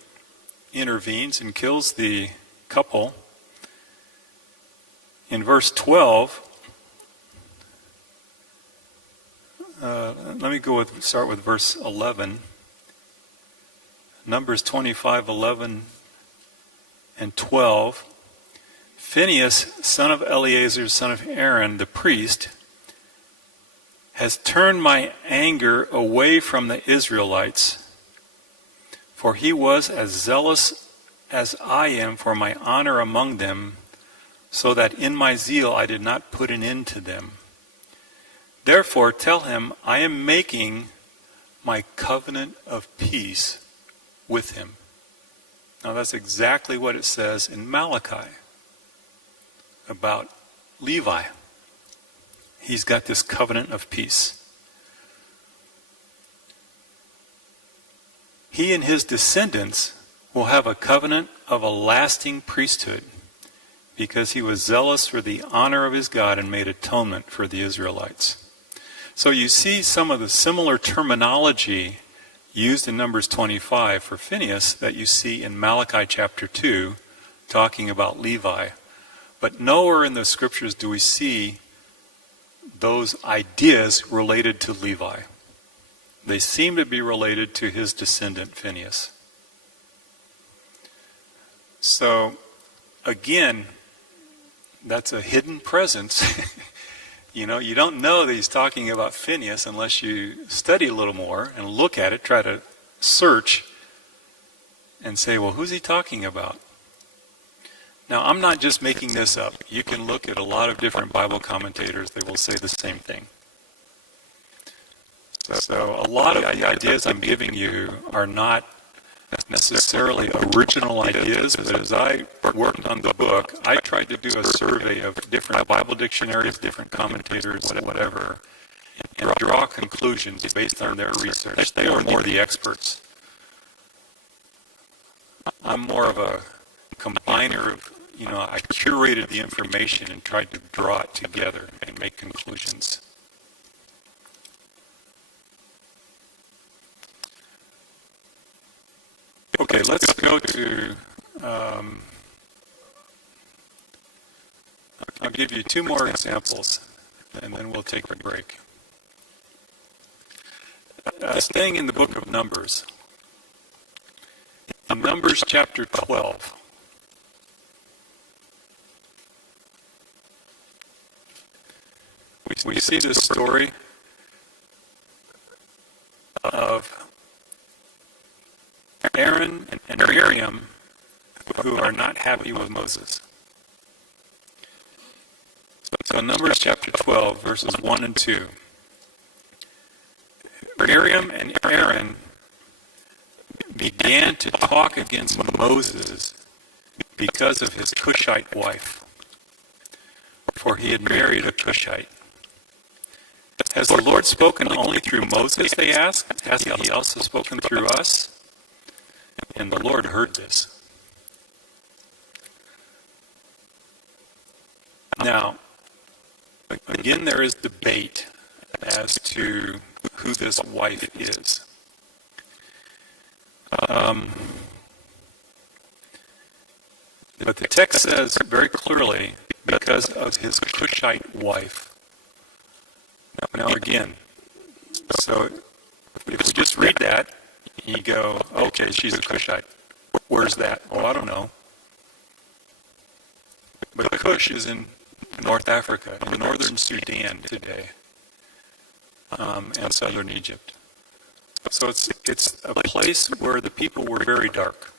intervenes and kills the couple, in verse 12, let me start with verse 11. Numbers 25, 11, and 12. "Phinehas, son of Eleazar, son of Aaron, the priest, has turned my anger away from the Israelites, For he was as zealous as I am for my honor among them, so that in my zeal I did not put an end to them. Therefore tell him, I am making my covenant of peace with him. Now that's exactly what it says in Malachi about Levi. He's got this covenant of peace. He and his descendants will have a covenant of a lasting priesthood, because he was zealous for the honor of his God and made atonement for the Israelites. So you see some of the similar terminology used in Numbers 25 for Phinehas that you see in Malachi chapter 2 talking about Levi. But nowhere in the scriptures do we see those ideas related to Levi. They seem to be related to his descendant Phinehas. So, again, that's a hidden presence. You don't know that he's talking about Phinehas unless you study a little more and look at it, try to search and say, well, who's he talking about? Now, I'm not just making this up. You can look at a lot of different Bible commentators. They will say the same thing. So a lot of the ideas I'm giving you are not necessarily original ideas, but as I worked on the book, I tried to do a survey of different Bible dictionaries, different commentators, whatever, and draw conclusions based on their research. They are more the experts. I'm more of a combiner of, I curated the information and tried to draw it together and make conclusions. Okay, let's go to, I'll give you two more examples, and then we'll take a break. Staying in the book of Numbers. In Numbers chapter 12, we see this story of Aaron and Miriam, who are not happy with Moses. So Numbers chapter 12, verses 1 and 2. Miriam and Aaron began to talk against Moses because of his Cushite wife, for he had married a Cushite. Has the Lord spoken only through Moses, they asked? Has he also spoken through us? And the Lord heard this. Now, again, there is debate as to who this wife is. But the text says very clearly, because of his Cushite wife. Now again, so if we just read that, you go, okay, she's a Cushite. Where's that? Oh, I don't know. But Cush is in North Africa, in northern Sudan today, and southern Egypt. So it's a place where the people were very dark.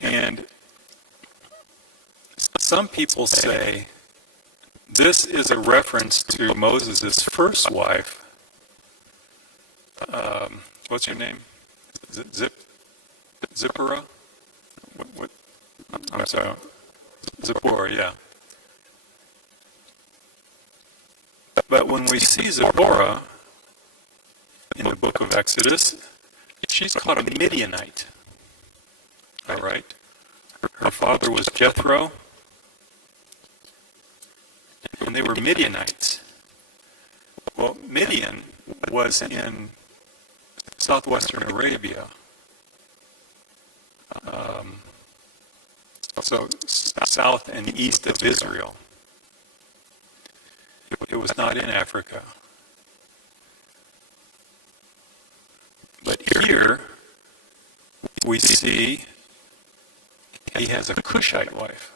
And some people say this is a reference to Moses' first wife. What's her name? Zipporah? What? I'm sorry. Zipporah, yeah. But when we see Zipporah in the book of Exodus, she's called a Midianite. All right? Her father was Jethro, and they were Midianites. Well, Midian was in southwestern Arabia. So south and east of Israel. It was not in Africa. But here we see he has a Cushite wife.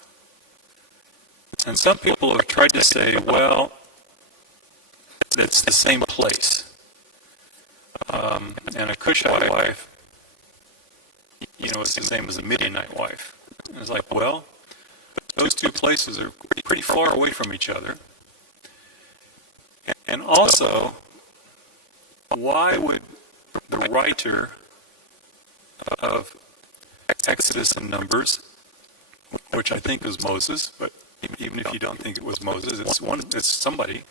And some people have tried to say, well, that's the same place. And a Cushite wife, it's the same as a Midianite wife. And it's like, well, those two places are pretty far away from each other. And also, why would the writer of Exodus and Numbers, which I think is Moses, but even if you don't think it was Moses, it's somebody.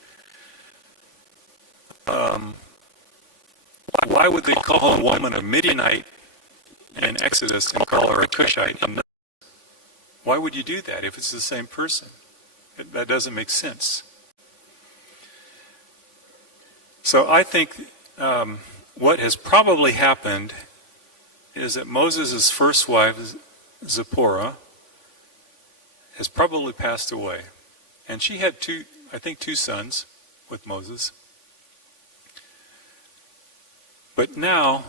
Why would they call a woman a Midianite in Exodus and call her a Cushite? Why would you do that if it's the same person? That doesn't make sense. So I think what has probably happened is that Moses' first wife, Zipporah, has probably passed away. And she had two sons with Moses. But now,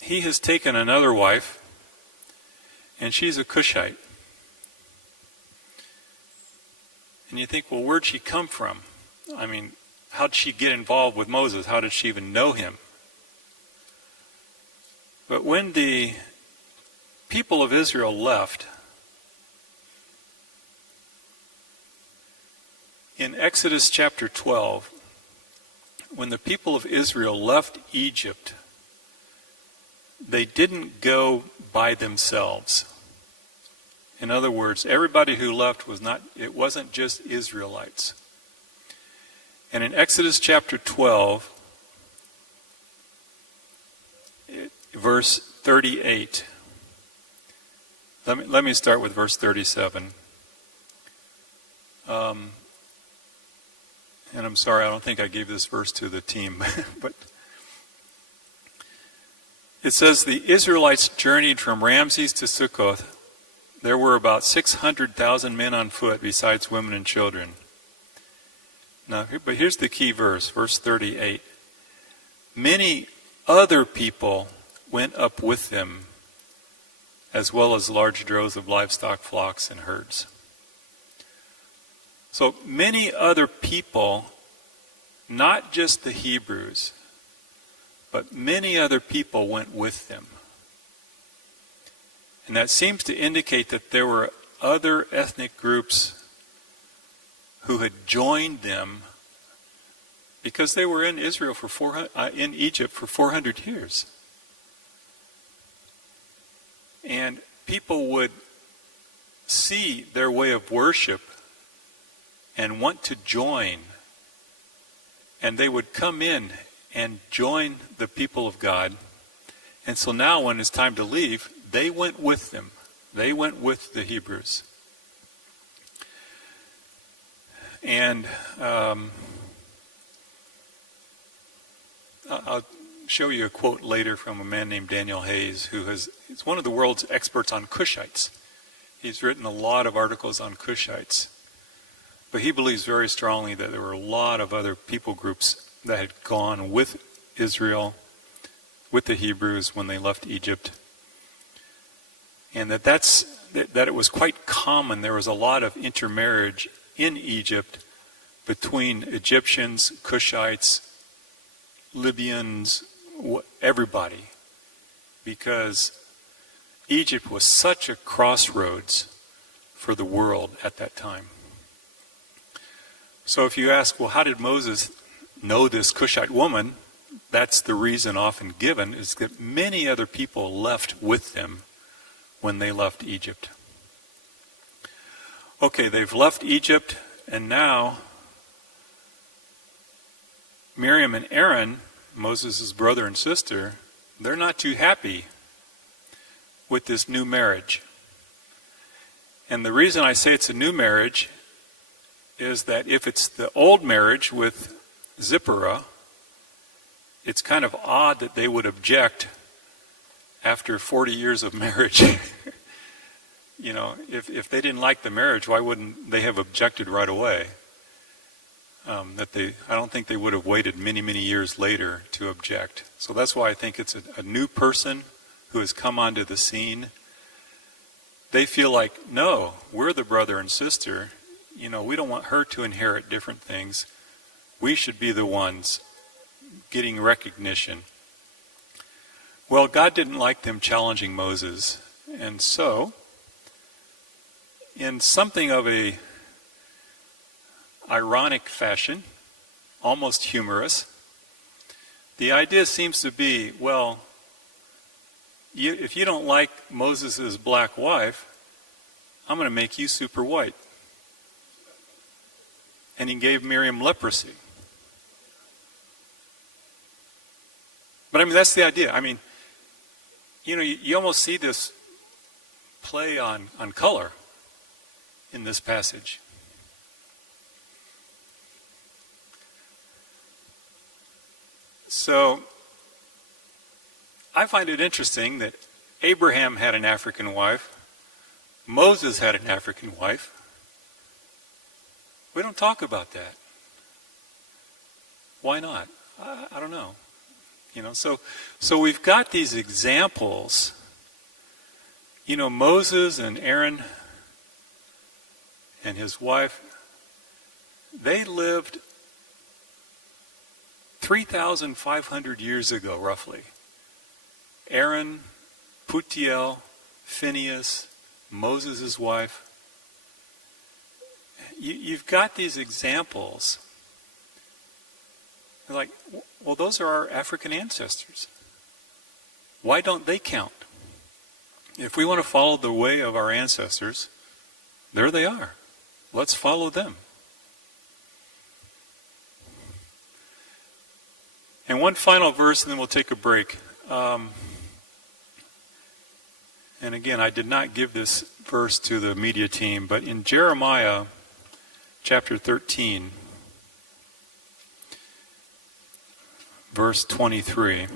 he has taken another wife, and she's a Cushite. And you think, well, where'd she come from? I mean, how'd she get involved with Moses? How did she even know him? But when the people of Israel left, in Exodus chapter 12, when the people of Israel left Egypt, they didn't go by themselves. In other words, everybody who left it wasn't just Israelites. And in Exodus chapter 12, verse 38, let me start with verse 37. And I'm sorry, I don't think I gave this verse to the team, but it says, the Israelites journeyed from Ramses to Succoth. There were about 600,000 men on foot, besides women and children. Now, but here's the key verse, verse 38. Many other people went up with them, as well as large droves of livestock, flocks, and herds. So many other people, not just the Hebrews, but many other people went with them. And that seems to indicate that there were other ethnic groups who had joined them because they were in Israel in Egypt for 400 years. And people would see their way of worship and want to join. And they would come in and join the people of God. And so now when it's time to leave, they went with them. They went with the Hebrews. And I'll show you a quote later from a man named Daniel Hayes, he's one of the world's experts on Cushites. He's written a lot of articles on Cushites. But he believes very strongly that there were a lot of other people groups that had gone with Israel, with the Hebrews when they left Egypt. And that it was quite common. There was a lot of intermarriage in Egypt between Egyptians, Cushites, Libyans, everybody. Because Egypt was such a crossroads for the world at that time. So if you ask, well, how did Moses know this Cushite woman? That's the reason often given, is that many other people left with them when they left Egypt. Okay, they've left Egypt, and now Miriam and Aaron, Moses' brother and sister, they're not too happy with this new marriage. And the reason I say it's a new marriage is that if it's the old marriage with Zipporah, it's kind of odd that they would object after 40 years of marriage. You know, if they didn't like the marriage, why wouldn't they have objected right away? I don't think they would have waited many, many years later to object. So that's why I think it's a new person who has come onto the scene. They feel like, no, we're the brother and sister. You know, we don't want her to inherit different things. We should be the ones getting recognition. Well, God didn't like them challenging Moses. And so, in something of a ironic fashion, almost humorous, the idea seems to be, well, if you don't like Moses' black wife, I'm going to make you super white. And he gave Miriam leprosy. But I mean, that's the idea. I mean, you know, you almost see this play on color in this passage. So, I find it interesting that Abraham had an African wife, Moses had an African wife. We don't talk about that. Why not? I don't know. You know, so we've got these examples. You know, Moses and Aaron and his wife, they lived 3,500 years ago, roughly. Aaron, Putiel, Phineas, Moses' wife. You've got these examples. Like, well, those are our African ancestors. Why don't they count? If we want to follow the way of our ancestors, there they are. Let's follow them. And one final verse, and then we'll take a break. And again, I did not give this verse to the media team, but in Jeremiah chapter 13, verse 23.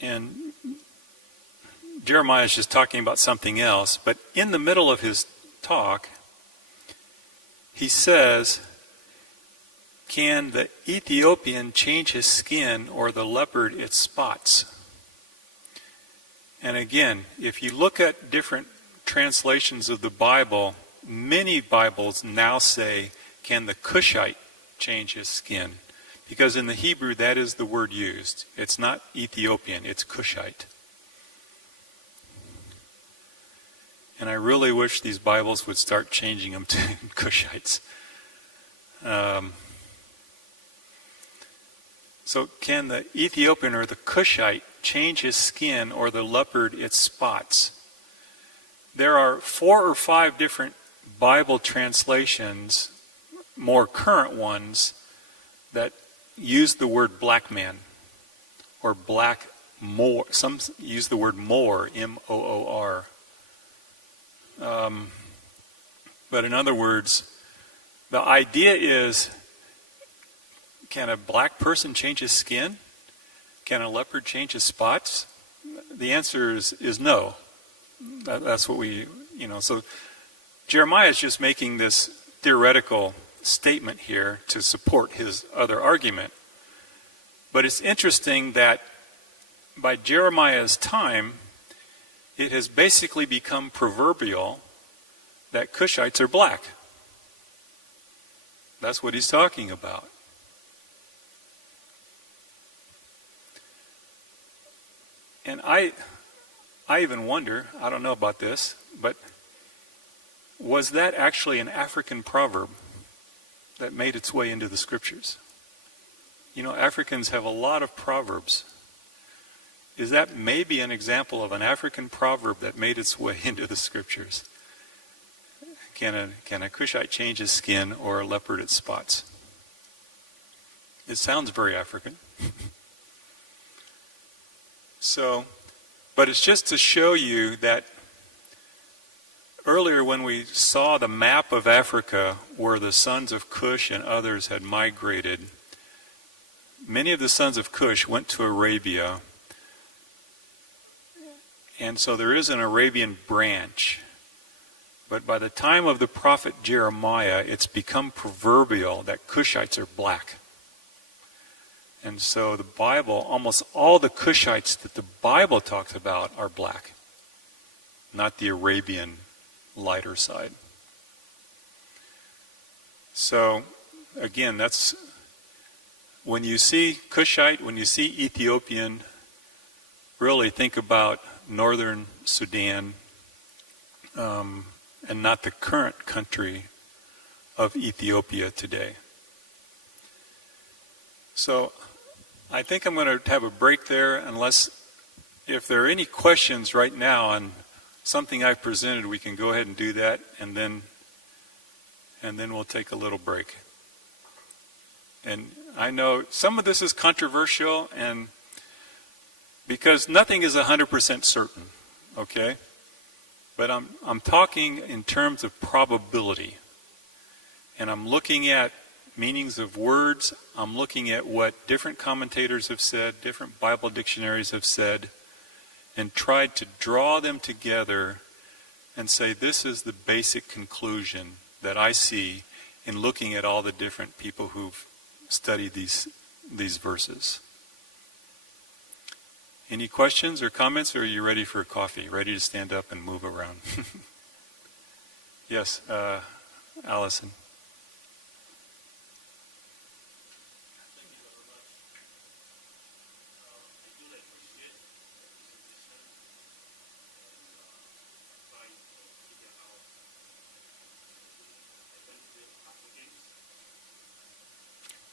And Jeremiah is just talking about something else, but in the middle of his talk, he says, "Can the Ethiopian change his skin or the leopard its spots?" And again, if you look at different translations of the Bible, many Bibles now say, "Can the Cushite change his skin?" Because in the Hebrew, that is the word used. It's not Ethiopian, it's Cushite. And I really wish these Bibles would start changing them to Cushites. So can the Ethiopian or the Cushite change his skin or the leopard its spots? There are 4 or 5 different Bible translations, more current ones, that use the word black man or black Moor. Some use the word Moor, M-O-O-R. But in other words, the idea is, can a black person change his skin? Can a leopard change his spots? The answer is no. That's what we, so Jeremiah is just making this theoretical statement here to support his other argument. But it's interesting that by Jeremiah's time, it has basically become proverbial that Cushites are black. That's what he's talking about. And I even wonder, I don't know about this, but was that actually an African proverb that made its way into the scriptures? You know, Africans have a lot of proverbs. Is that maybe an example of an African proverb that made its way into the scriptures? Can a Cushite change his skin or a leopard its spots? It sounds very African. So, but it's just to show you that earlier when we saw the map of Africa where the sons of Cush and others had migrated, many of the sons of Cush went to Arabia. And so there is an Arabian branch. But by the time of the prophet Jeremiah, it's become proverbial that Cushites are black. And so the Bible, almost all the Cushites that the Bible talks about are black, not the Arabian lighter side. So, again, that's when you see Cushite, when you see Ethiopian, really think about northern Sudan and not the current country of Ethiopia today. So I think I'm going to have a break there unless if there are any questions right now on something I've presented, we can go ahead and do that, and then we'll take a little break. And I know some of this is controversial, and because nothing is 100% certain, okay? But I'm talking in terms of probability. And I'm looking at meanings of words. I'm looking at what different commentators have said, different Bible dictionaries have said, and tried to draw them together and say this is the basic conclusion that I see in looking at all the different people who've studied these verses. Any questions or comments, or are you ready for a coffee? Ready to stand up and move around? Yes, Allison.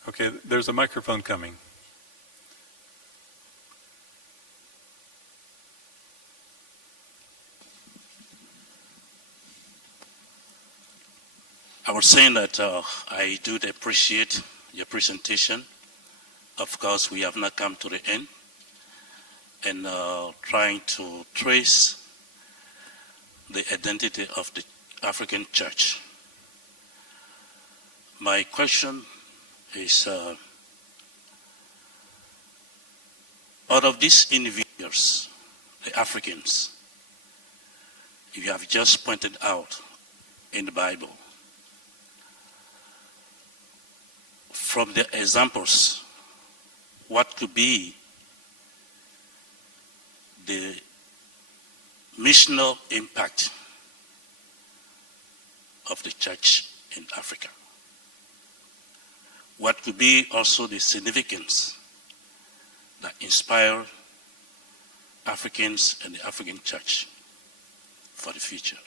Okay, there's a microphone coming. I was saying that I do appreciate your presentation. Of course, we have not come to the end, and trying to trace the identity of the African church. My question is, out of these individuals, the Africans, you have just pointed out in the Bible, from the examples, what could be the missional impact of the church in Africa? What could be also the significance that inspire Africans and the African church for the future?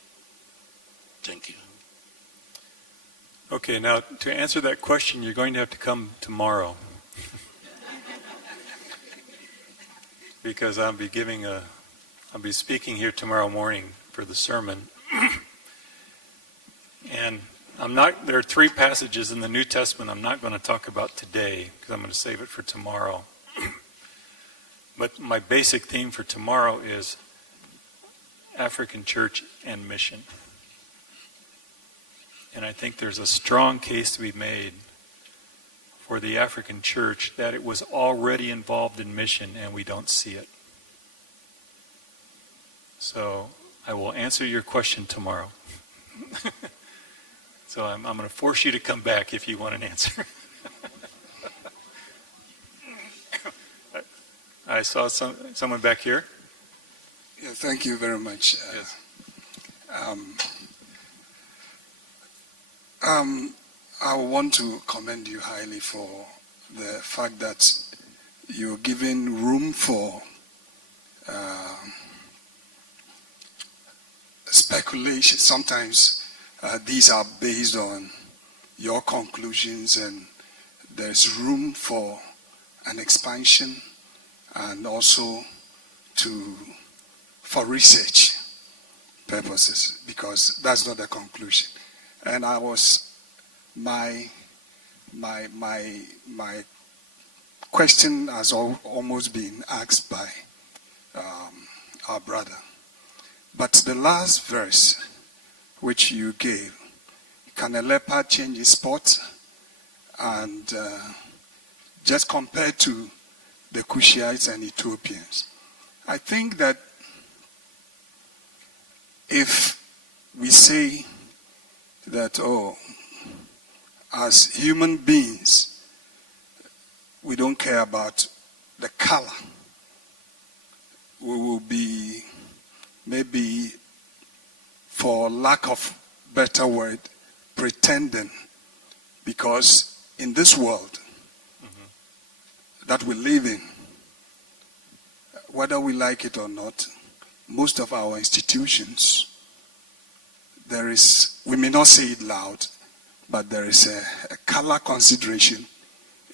Thank you. Okay, now to answer that question, you're going to have to come tomorrow. Because I'll be speaking here tomorrow morning for the sermon. And there are 3 passages in the New Testament I'm not going to talk about today because I'm going to save it for tomorrow. But my basic theme for tomorrow is African church and mission. And I think there's a strong case to be made for the African church that it was already involved in mission and we don't see it. So I will answer your question tomorrow. So I'm going to force you to come back if you want an answer. I saw someone back here. Yeah, thank you very much. Yes. I want to commend you highly for the fact that you're giving room for speculation. Sometimes these are based on your conclusions, and there's room for an expansion and also for research purposes, because that's not the conclusion. And my question has almost been asked by our brother. But the last verse which you gave, can a leopard change its spot? And just compared to the Cushites and Ethiopians, I think that if we say that, as human beings, we don't care about the color, we will be maybe for lack of better word, pretending. Because in this world that we live in, whether we like it or not, most of our institutions, we may not say it loud, but there is a color consideration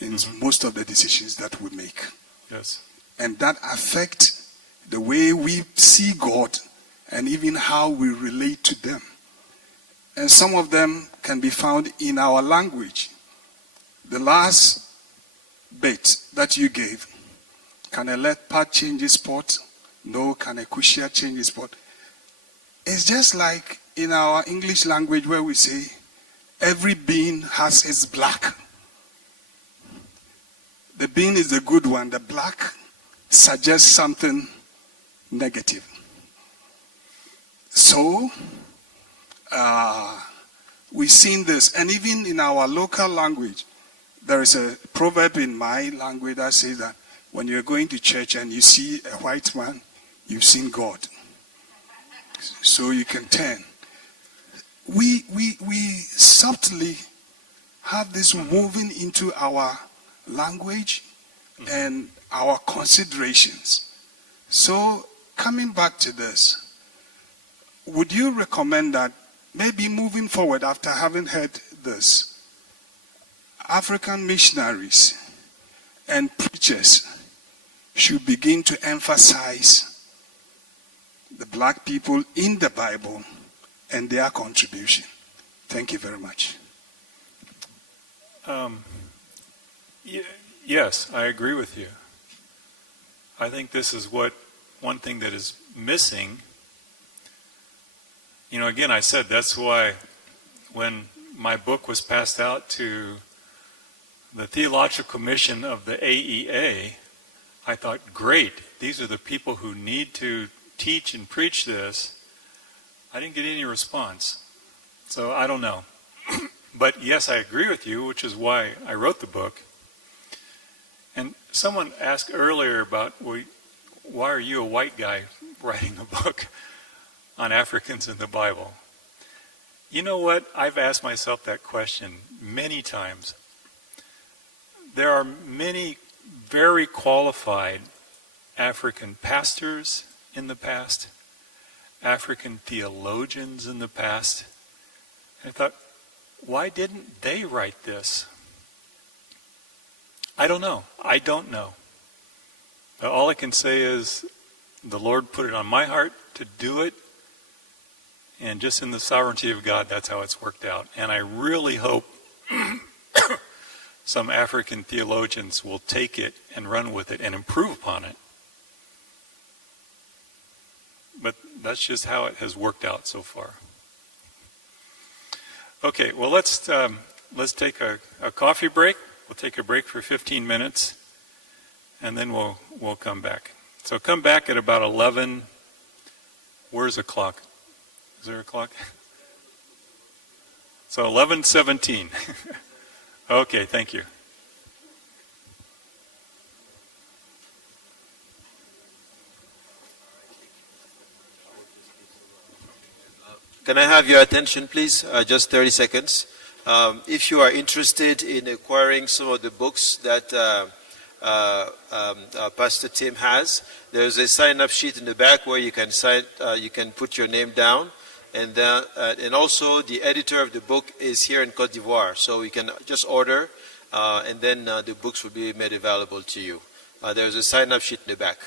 in most of the decisions that we make. Yes. And that affects the way we see God and even how we relate to them. And some of them can be found in our language. The last bit that you gave, can a leopard change its spot? No. Can a cushion change its spot? It's just like in our English language where we say, every bean has its black. The bean is the good one. The black suggests something negative. So, we've seen this. And even in our local language, there is a proverb in my language that says that when you're going to church and you see a white man, you've seen God. So you can turn. We subtly have this woven into our language and our considerations. So coming back to this, would you recommend that maybe moving forward after having heard this, African missionaries and preachers should begin to emphasize the black people in the Bible and their contribution? Thank you very much. Yes, I agree with you. I think this is one thing that is missing. You know, again, I said that's why when my book was passed out to the Theological Commission of the AEA, I thought, great, these are the people who need to teach and preach this. I didn't get any response. So I don't know. But yes, I agree with you, which is why I wrote the book. And someone asked earlier about, well, why are you a white guy writing a book on Africans in the Bible? You know what? I've asked myself that question many times. There are many very qualified African pastors in the past, African theologians in the past. I thought, why didn't they write this? I don't know. I don't know. But all I can say is the Lord put it on my heart to do it. And just in the sovereignty of God, that's how it's worked out. And I really hope some African theologians will take it and run with it and improve upon it. But that's just how it has worked out so far. Okay, well, let's take a coffee break. We'll take a break for 15 minutes, and then we'll come back. So come back at about 11. Where's the clock? Is there a clock? So 11:17. Okay, thank you. Can I have your attention, please? Just 30 seconds. If you are interested in acquiring some of the books that Pastor Tim has, there's a sign-up sheet in the back where you can you can put your name down, and also the editor of the book is here in Côte d'Ivoire, so you can just order, and then the books will be made available to you. There's a sign-up sheet in the back.